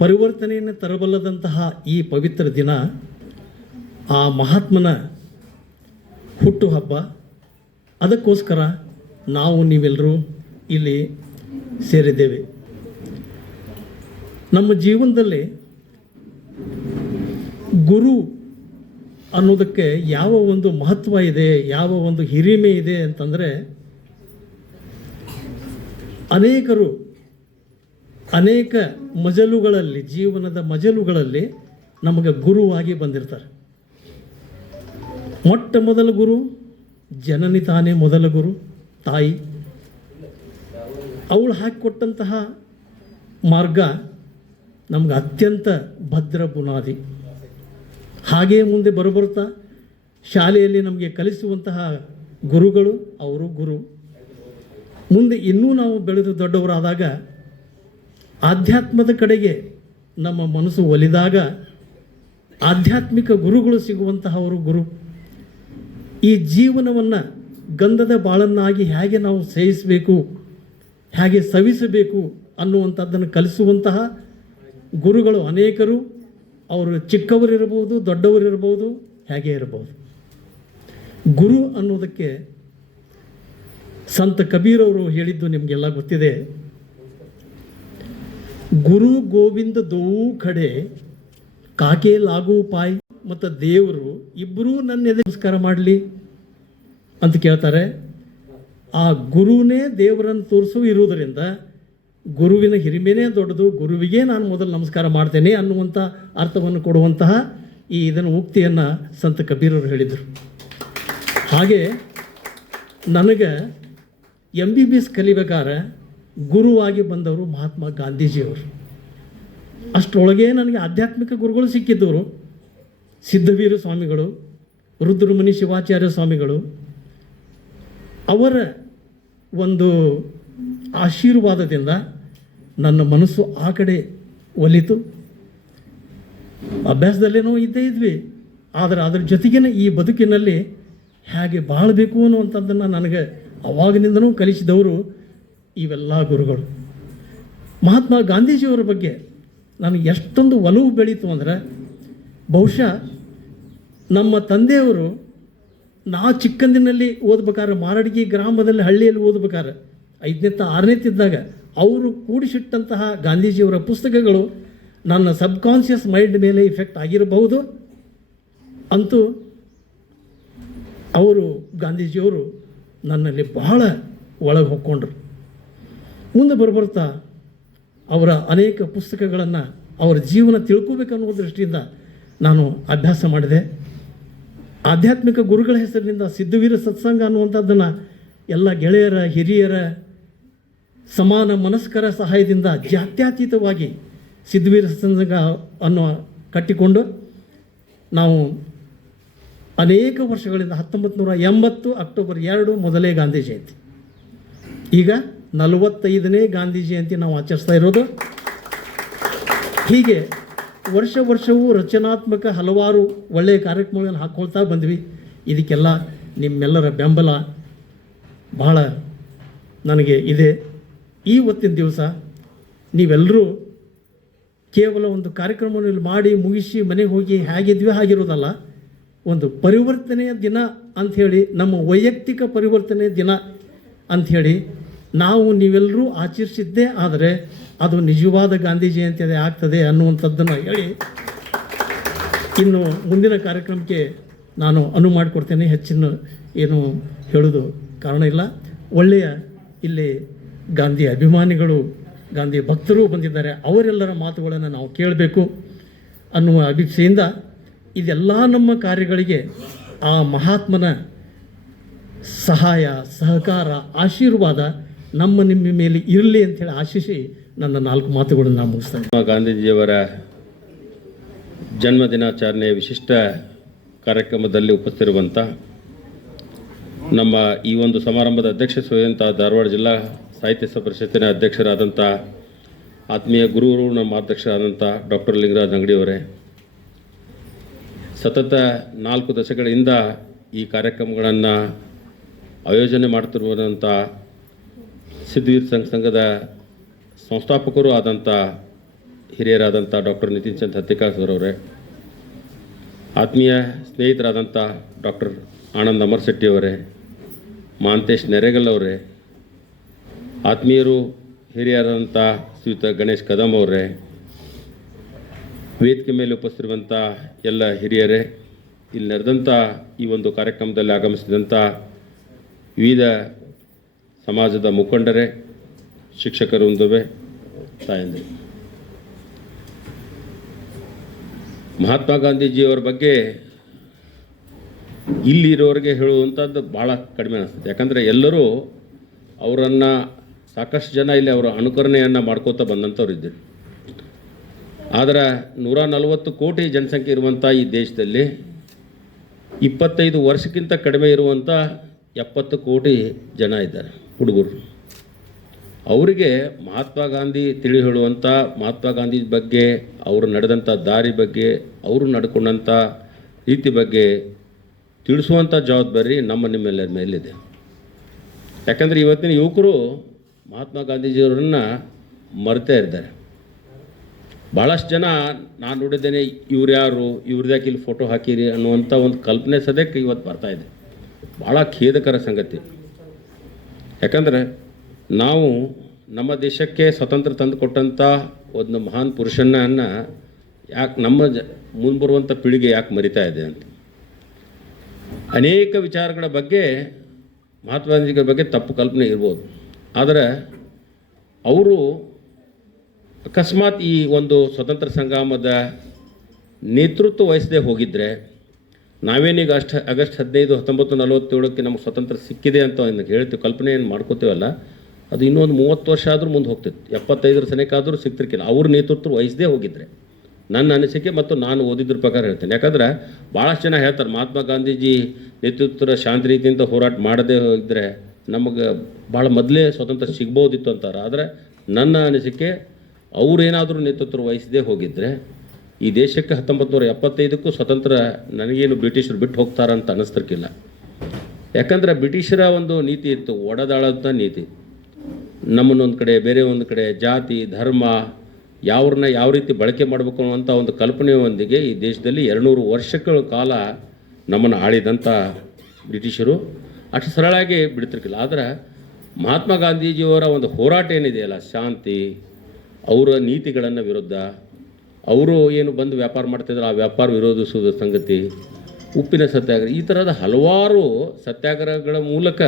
ಪರಿವರ್ತನೆಯನ್ನು ತರಬಲ್ಲದಂತಹ ಈ ಪವಿತ್ರ ದಿನ ಆ ಮಹಾತ್ಮನ ಹುಟ್ಟುಹಬ್ಬ. ಅದಕ್ಕೋಸ್ಕರ ನಾವು ನೀವೆಲ್ಲರೂ ಇಲ್ಲಿ ಸೇರಿದ್ದೇವೆ. ನಮ್ಮ ಜೀವನದಲ್ಲಿ ಗುರು ಅನ್ನೋದಕ್ಕೆ ಯಾವ ಒಂದು ಮಹತ್ವ ಇದೆ, ಯಾವ ಒಂದು ಹಿರಿಮೆ ಇದೆ ಅಂತಂದರೆ, ಅನೇಕ ಮಜಲುಗಳಲ್ಲಿ, ಜೀವನದ ಮಜಲುಗಳಲ್ಲಿ ನಮಗೆ ಗುರುವಾಗಿ ಬಂದಿರ್ತಾರೆ. ಮೊಟ್ಟ ಮೊದಲ ಗುರು ಜನನಿ ತಾನೇ ಮೊದಲ ಗುರು, ತಾಯಿ. ಅವಳು ಹಾಕಿಕೊಟ್ಟಂತಹ ಮಾರ್ಗ ನಮ್ಗೆ ಅತ್ಯಂತ ಭದ್ರ ಬುನಾದಿ. ಹಾಗೇ ಮುಂದೆ ಬರುತ್ತಾ ಶಾಲೆಯಲ್ಲಿ ನಮಗೆ ಕಲಿಸುವಂತಹ ಗುರುಗಳು, ಅವರು ಗುರು. ಮುಂದೆ ಇನ್ನೂ ನಾವು ಬೆಳೆದು ದೊಡ್ಡವರಾದಾಗ ಆಧ್ಯಾತ್ಮದ ಕಡೆಗೆ ನಮ್ಮ ಮನಸ್ಸು ಒಲಿದಾಗ ಆಧ್ಯಾತ್ಮಿಕ ಗುರುಗಳು ಸಿಗುವಂತಹವರು ಗುರು. ಈ ಜೀವನವನ್ನು ಗಂಧದ ಬಾಳನ್ನಾಗಿ ಹೇಗೆ ನಾವು ಸೇವಿಸಬೇಕು, ಹೇಗೆ ಸವಿಸಬೇಕು ಅನ್ನುವಂಥದ್ದನ್ನು ಕಲಿಸುವಂತಹ ಗುರುಗಳು ಅನೇಕರು. ಅವರು ಚಿಕ್ಕವರಿರ್ಬೋದು, ದೊಡ್ಡವರಿರ್ಬೋದು, ಹೇಗೆ ಇರ್ಬೋದು. ಗುರು ಅನ್ನೋದಕ್ಕೆ ಸಂತ ಕಬೀರ್ ಅವರು ಹೇಳಿದ್ದು ನಿಮಗೆಲ್ಲ ಗೊತ್ತಿದೆ. ಗುರು ಗೋವಿಂದ ದೋವು ಕಡೆ ಕಾಕೆ ಲಾಗು ಪಾಯ್ ಮತ್ತು ದೇವರು ಇಬ್ಬರೂ ನನ್ನ ಎದೆ ನಮಸ್ಕಾರ ಮಾಡಲಿ ಅಂತ ಕೇಳ್ತಾರೆ. ಆ ಗುರುನೇ ದೇವರನ್ನು ತೋರಿಸು ಇರುವುದರಿಂದ ಗುರುವಿನ ಹಿರಿಮೆನೇ ದೊಡ್ಡದು, ಗುರುವಿಗೆ ನಾನು ಮೊದಲು ನಮಸ್ಕಾರ ಮಾಡ್ತೇನೆ ಅನ್ನುವಂಥ ಅರ್ಥವನ್ನು ಕೊಡುವಂತಹ ಇದನ್ನು ಉಕ್ತಿಯನ್ನು ಸಂತ ಕಬೀರವರು ಹೇಳಿದರು. ಹಾಗೆ ನನಗೆ MBBS ಕಲಿಬೇಕಾದ್ರೆ ಗುರುವಾಗಿ ಬಂದವರು ಮಹಾತ್ಮ ಗಾಂಧೀಜಿಯವರು. ಅಷ್ಟರೊಳಗೆ ನನಗೆ ಆಧ್ಯಾತ್ಮಿಕ ಗುರುಗಳು ಸಿಕ್ಕಿದ್ದವರು ಸಿದ್ಧವೀರ ಸ್ವಾಮಿಗಳು, ರುದ್ರಮುನಿ ಶಿವಾಚಾರ್ಯ ಸ್ವಾಮಿಗಳು. ಅವರ ಒಂದು ಆಶೀರ್ವಾದದಿಂದ ನನ್ನ ಮನಸ್ಸು ಆ ಕಡೆ ಒಲಿತು. ಅಭ್ಯಾಸದಲ್ಲೇನೋ ಇದ್ದೇ ಇದ್ವಿ, ಆದರೆ ಅದರ ಜೊತೆಗಿನ ಈ ಬದುಕಿನಲ್ಲಿ ಹೇಗೆ ಬಾಳಬೇಕು ಅನ್ನುವಂಥದ್ದನ್ನು ನನಗೆ ಅವಾಗಿನಿಂದನೂ ಕಲಿಸಿದವರು ಇವೆಲ್ಲ ಗುರುಗಳು. ಮಹಾತ್ಮ ಗಾಂಧೀಜಿಯವರ ಬಗ್ಗೆ ನನಗೆ ಎಷ್ಟೊಂದು ಒಲವು ಬೆಳೀತು ಅಂದರೆ, ಬಹುಶಃ ನಮ್ಮ ತಂದೆಯವರು ನಾ ಚಿಕ್ಕಂದಿನಲ್ಲಿ ಓದ್ಬೇಕಾದ್ರೆ, ಮಾರಡ್ಗಿ ಗ್ರಾಮದಲ್ಲಿ ಹಳ್ಳಿಯಲ್ಲಿ ಓದ್ಬೇಕಾದ್ರೆ 5ನೇ 6ನೇ ಇದ್ದಾಗ ಅವರು ಕೂಡಿಸಿಟ್ಟಂತಹ ಗಾಂಧೀಜಿಯವರ ಪುಸ್ತಕಗಳು ನನ್ನ ಸಬ್ಕಾನ್ಷಿಯಸ್ ಮೈಂಡ್ ಮೇಲೆ ಇಫೆಕ್ಟ್ ಆಗಿರಬಹುದು. ಅಂತೂ ಅವರು ಗಾಂಧೀಜಿಯವರು ನನ್ನಲ್ಲಿ ಬಹಳ ಒಳಗೆ ಹೊಕ್ಕೊಂಡ್ರು. ಮುಂದೆ ಬರ್ತಾ ಅವರ ಅನೇಕ ಪುಸ್ತಕಗಳನ್ನು, ಅವರ ಜೀವನ ತಿಳ್ಕೋಬೇಕನ್ನೋ ದೃಷ್ಟಿಯಿಂದ ನಾನು ಅಭ್ಯಾಸ ಮಾಡಿದೆ. ಆಧ್ಯಾತ್ಮಿಕ ಗುರುಗಳ ಹೆಸರಿನಿಂದ ಸಿದ್ಧವೀರ ಸತ್ಸಂಗ ಅನ್ನುವಂಥದ್ದನ್ನು ಎಲ್ಲ ಗೆಳೆಯರ, ಹಿರಿಯರ, ಸಮಾನ ಮನಸ್ಕರ ಸಹಾಯದಿಂದ ಜಾತ್ಯತೀತವಾಗಿ ಸಿದ್ಧವೀರ ಸತ್ಸಂಗ ಅನ್ನೋ ಕಟ್ಟಿಕೊಂಡು ನಾವು ಅನೇಕ ವರ್ಷಗಳಿಂದ 1980 ಅಕ್ಟೋಬರ್ 2 ಮೊದಲೇ ಗಾಂಧಿ ಜಯಂತಿ, ಈಗ 45ನೇ ಗಾಂಧಿ ಜಯಂತಿ ನಾವು ಆಚರಿಸ್ತಾ ಇರೋದು. ಹೀಗೆ ವರ್ಷವೂ ರಚನಾತ್ಮಕ ಹಲವಾರು ಒಳ್ಳೆಯ ಕಾರ್ಯಕ್ರಮಗಳನ್ನು ಹಾಕ್ಕೊಳ್ತಾ ಬಂದ್ವಿ. ಇದಕ್ಕೆಲ್ಲ ನಿಮ್ಮೆಲ್ಲರ ಬೆಂಬಲ ಬಹಳ ನನಗೆ ಇದೆ. ಈ ಹೊತ್ತಿನ ದಿವಸ ನೀವೆಲ್ಲರೂ ಕೇವಲ ಒಂದು ಕಾರ್ಯಕ್ರಮವನ್ನು ಮಾಡಿ ಮುಗಿಸಿ ಮನೆಗೆ ಹೋಗಿ ಹೇಗಿದ್ವಿ ಹಾಗಿರೋದಲ್ಲ, ಒಂದು ಪರಿವರ್ತನೆಯ ದಿನ ಅಂಥೇಳಿ, ನಮ್ಮ ವೈಯಕ್ತಿಕ ಪರಿವರ್ತನೆಯ ದಿನ ಅಂಥೇಳಿ ನಾವು ನೀವೆಲ್ಲರೂ ಆಚರಿಸಿದ್ದೇ ಆದರೆ ಅದು ನಿಜವಾದ ಗಾಂಧಿ ಜಯಂತಿ ಆಗ್ತದೆ ಅನ್ನುವಂಥದ್ದನ್ನು ಹೇಳಿ, ಇನ್ನು ಮುಂದಿನ ಕಾರ್ಯಕ್ರಮಕ್ಕೆ ನಾನು ಅನುವು ಮಾಡಿಕೊಡ್ತೇನೆ. ಹೆಚ್ಚಿನ ಏನು ಹೇಳೋದು ಕಾರಣ ಇಲ್ಲ. ಒಳ್ಳೆಯ ಇಲ್ಲಿ ಗಾಂಧಿ ಅಭಿಮಾನಿಗಳು, ಗಾಂಧಿ ಭಕ್ತರು ಬಂದಿದ್ದಾರೆ, ಅವರೆಲ್ಲರ ಮಾತುಗಳನ್ನು ನಾವು ಕೇಳಬೇಕು ಅನ್ನುವ ಅಭಿಪ್ಸೆಯಿಂದ ಇದೆಲ್ಲ ನಮ್ಮ ಕಾರ್ಯಗಳಿಗೆ ಆ ಮಹಾತ್ಮನ ಸಹಾಯ, ಸಹಕಾರ, ಆಶೀರ್ವಾದ ನಿಮ್ಮ ಮೇಲೆ ಇರಲಿ ಅಂಥೇಳಿ ಆಶಿಸಿ ನನ್ನ 4 ಮಾತುಗಳನ್ನು ನಾನು ಮುಗಿಸ್ತೇನೆ. ಗಾಂಧೀಜಿಯವರ ಜನ್ಮದಿನಾಚರಣೆಯ ವಿಶಿಷ್ಟ ಕಾರ್ಯಕ್ರಮದಲ್ಲಿ ಉಪಸ್ಥಿತಿರುವಂಥ ನಮ್ಮ ಈ ಒಂದು ಸಮಾರಂಭದ ಅಧ್ಯಕ್ಷತೆಯುವಂಥ ಧಾರವಾಡ ಜಿಲ್ಲಾ ಸಾಹಿತ್ಯ ಪರಿಷತ್ತಿನ ಅಧ್ಯಕ್ಷರಾದಂಥ ಆತ್ಮೀಯ ಗುರುಗಳು, ನಮ್ಮ ಅಧ್ಯಕ್ಷರಾದಂಥ ಡಾಕ್ಟರ್ ಲಿಂಗರಾಜ್ ಅಂಗಡಿಯವರೇ, ಸತತ 4 ದಶಕಗಳಿಂದ ಈ ಕಾರ್ಯಕ್ರಮಗಳನ್ನು ಆಯೋಜನೆ ಮಾಡ್ತಿರುವಂಥ ಸಿದ್ಧವೀರ ಸಂಘದ ಸಂಸ್ಥಾಪಕರು ಆದಂಥ ಹಿರಿಯರಾದಂಥ ಡಾಕ್ಟರ್ ನಿತಿನ್ ಚಂದ್ ಹತ್ತಿಕಾಳ್ ಸರ್ ಅವರೇ, ಆತ್ಮೀಯ ಸ್ನೇಹಿತರಾದಂಥ ಡಾಕ್ಟರ್ ಆನಂದ್ ಅಮರ್ಶೆಟ್ಟಿಯವರೇ, ಮಾಂತೇಶ್ ನೆರೆಗಲ್ ಅವರೇ, ಆತ್ಮೀಯರು ಹಿರಿಯರಾದಂಥ ಶ್ರೀಯುತ ಗಣೇಶ್ ಕದಮ್ ಅವರೇ, ವೇದಿಕೆ ಮೇಲೆ ಉಪಸ್ಥಿತಿರುವಂಥ ಎಲ್ಲ ಹಿರಿಯರೇ, ಇಲ್ಲಿ ನಡೆದಂಥ ಈ ಒಂದು ಕಾರ್ಯಕ್ರಮದಲ್ಲಿ ಆಗಮಿಸಿದಂಥ ವಿವಿಧ ಸಮಾಜದ ಮುಖಂಡರೇ, ಶಿಕ್ಷಕರೊಂದುವೆ, ತಾಯಂದಿರು, ಮಹಾತ್ಮ ಗಾಂಧೀಜಿಯವರ ಬಗ್ಗೆ ಇಲ್ಲಿರೋರಿಗೆ ಹೇಳುವಂಥದ್ದು ಭಾಳ ಕಡಿಮೆ ಅನಿಸ್ತದೆ. ಯಾಕಂದರೆ ಎಲ್ಲರೂ ಅವರನ್ನು ಸಾಕಷ್ಟು ಜನ ಇಲ್ಲಿ ಅವರ ಅನುಕರಣೆಯನ್ನು ಮಾಡ್ಕೋತಾ ಬಂದಂಥವ್ರು ಇದ್ದರು. ಆದರೆ 140 ಕೋಟಿ ಜನಸಂಖ್ಯೆ ಇರುವಂಥ ಈ ದೇಶದಲ್ಲಿ 25 ವರ್ಷಕ್ಕಿಂತ ಕಡಿಮೆ ಇರುವಂಥ 70 ಕೋಟಿ ಜನ ಇದ್ದಾರೆ, ಹುಡುಗರು. ಅವರಿಗೆ ಮಹಾತ್ಮ ಗಾಂಧಿ ತಿಳಿ ಹೇಳುವಂಥ, ಮಹಾತ್ಮ ಗಾಂಧಿ ಬಗ್ಗೆ, ಅವರು ನಡೆದಂಥ ದಾರಿ ಬಗ್ಗೆ, ಅವರು ನಡ್ಕೊಂಡಂಥ ರೀತಿ ಬಗ್ಗೆ ತಿಳಿಸುವಂಥ ಜವಾಬ್ದಾರಿ ನಿಮ್ಮೆಲ್ಲರ ಮೇಲಿದೆ. ಯಾಕಂದರೆ ಇವತ್ತಿನ ಯುವಕರು ಮಹಾತ್ಮ ಗಾಂಧೀಜಿಯವರನ್ನು ಮರೆತೇ ಇದ್ದಾರೆ. ಭಾಳಷ್ಟು ಜನ ನಾನು ನೋಡಿದ್ದೇನೆ, ಇವ್ರು ಯಾರು, ಇವ್ರದ್ಯಾಕೆ ಇಲ್ಲಿ ಫೋಟೋ ಹಾಕಿರಿ ಅನ್ನುವಂಥ ಒಂದು ಕಲ್ಪನೆ ಸದ್ಯಕ್ಕೆ ಇವತ್ತು ಬರ್ತಾಯಿದೆ. ಭಾಳ ಖೇದಕರ ಸಂಗತಿ. ಯಾಕಂದರೆ ನಾವು ನಮ್ಮ ದೇಶಕ್ಕೆ ಸ್ವತಂತ್ರ ತಂದು ಕೊಟ್ಟಂಥ ಒಂದು ಮಹಾನ್ ಪುರುಷನನ್ನು ಯಾಕೆ ನಮ್ಮ ಮುಂದೆ ಬರುವಂಥ ಪೀಳಿಗೆ ಯಾಕೆ ಮರಿತಾ ಇದೆ ಅಂತ ಅನೇಕ ವಿಚಾರಗಳ ಬಗ್ಗೆ ಮಹಾತ್ಮ ಗಾಂಧೀಜಿಗಳ ಬಗ್ಗೆ ತಪ್ಪು ಕಲ್ಪನೆ ಇರ್ಬೋದು. ಆದರೆ ಅವರು ಅಕಸ್ಮಾತ್ ಈ ಒಂದು ಸ್ವತಂತ್ರ ಸಂಗ್ರಾಮದ ನೇತೃತ್ವ ವಹಿಸದೆ ಹೋಗಿದ್ದರೆ, ನಾವೇನೀಗ ಆಗಸ್ಟ್ 15, 1947ಕ್ಕೆ ನಮಗೆ ಸ್ವತಂತ್ರ ಸಿಕ್ಕಿದೆ ಅಂತ ಹೇಳ್ತೀವಿ, ಕಲ್ಪನೆಯನ್ನು ಮಾಡ್ಕೋತೀವಲ್ಲ, ಅದು ಇನ್ನೊಂದು 30 ವರ್ಷ ಆದರೂ ಮುಂದೆ ಹೋಗ್ತಿತ್ತು, 75 ಸನೇಕಾದರೂ ಸಿಗ್ತಿರ್ಕಿಲ್ಲ. ಅವ್ರ ನೇತೃತ್ವ ವಹಿಸದೇ ಹೋಗಿದ್ರೆ, ನನ್ನ ಅನಿಸಿಕೆ ಮತ್ತು ನಾನು ಓದಿದ್ರ ಪ್ರಕಾರ ಹೇಳ್ತೇನೆ. ಯಾಕಂದ್ರೆ ಭಾಳಷ್ಟು ಜನ ಹೇಳ್ತಾರೆ, ಮಹಾತ್ಮ ಗಾಂಧೀಜಿ ನೇತೃತ್ವದ ಶಾಂತಿ ರೀತಿಯಿಂದ ಹೋರಾಟ ಮಾಡದೇ ಹೋಗಿದ್ರೆ ನಮಗೆ ಭಾಳ ಮೊದಲೇ ಸ್ವತಂತ್ರ ಸಿಗ್ಬೋದಿತ್ತು ಅಂತಾರೆ. ಆದರೆ ನನ್ನ ಅನಿಸಿಕೆ ಅವರೇನಾದರೂ ನೇತೃತ್ವ ವಹಿಸದೇ ಹೋಗಿದ್ದರೆ ಈ ದೇಶಕ್ಕೆ 1975ಕ್ಕೂ ಸ್ವತಂತ್ರ ನನಗೇನು ಬ್ರಿಟಿಷರು ಬಿಟ್ಟು ಹೋಗ್ತಾರಂತ ಅನ್ನಿಸ್ತಿರ್ಕಿಲ್ಲ. ಯಾಕಂದರೆ ಬ್ರಿಟಿಷರ ಒಂದು ನೀತಿ ಇತ್ತು, ಒಡೆದಾಳದ ನೀತಿ. ನಮ್ಮನ್ನೊಂದು ಕಡೆ ಬೇರೆ ಒಂದು ಕಡೆ ಜಾತಿ ಧರ್ಮ ಯಾವ್ರನ್ನ ಯಾವ ರೀತಿ ಬಳಕೆ ಮಾಡಬೇಕು ಅನ್ನುವಂಥ ಒಂದು ಕಲ್ಪನೆಯೊಂದಿಗೆ ಈ ದೇಶದಲ್ಲಿ 200 ವರ್ಷಗಳ ಕಾಲ ನಮ್ಮನ್ನು ಆಳಿದಂಥ ಬ್ರಿಟಿಷರು ಅಷ್ಟು ಸರಳಾಗಿ ಬಿಡ್ತಿರ್ಕಿಲ್ಲ. ಆದರೆ ಮಹಾತ್ಮ ಗಾಂಧೀಜಿಯವರ ಒಂದು ಹೋರಾಟ ಏನಿದೆಯಲ್ಲ, ಶಾಂತಿ, ಅವರ ನೀತಿಗಳನ್ನು ವಿರುದ್ಧ, ಅವರು ಏನು ಬಂದು ವ್ಯಾಪಾರ ಮಾಡ್ತಿದ್ರು ಆ ವ್ಯಾಪಾರ ವಿರೋಧಿಸುವ ಸಂಗತಿ, ಉಪ್ಪಿನ ಸತ್ಯಾಗ್ರಹ, ಈ ಥರದ ಹಲವಾರು ಸತ್ಯಾಗ್ರಹಗಳ ಮೂಲಕ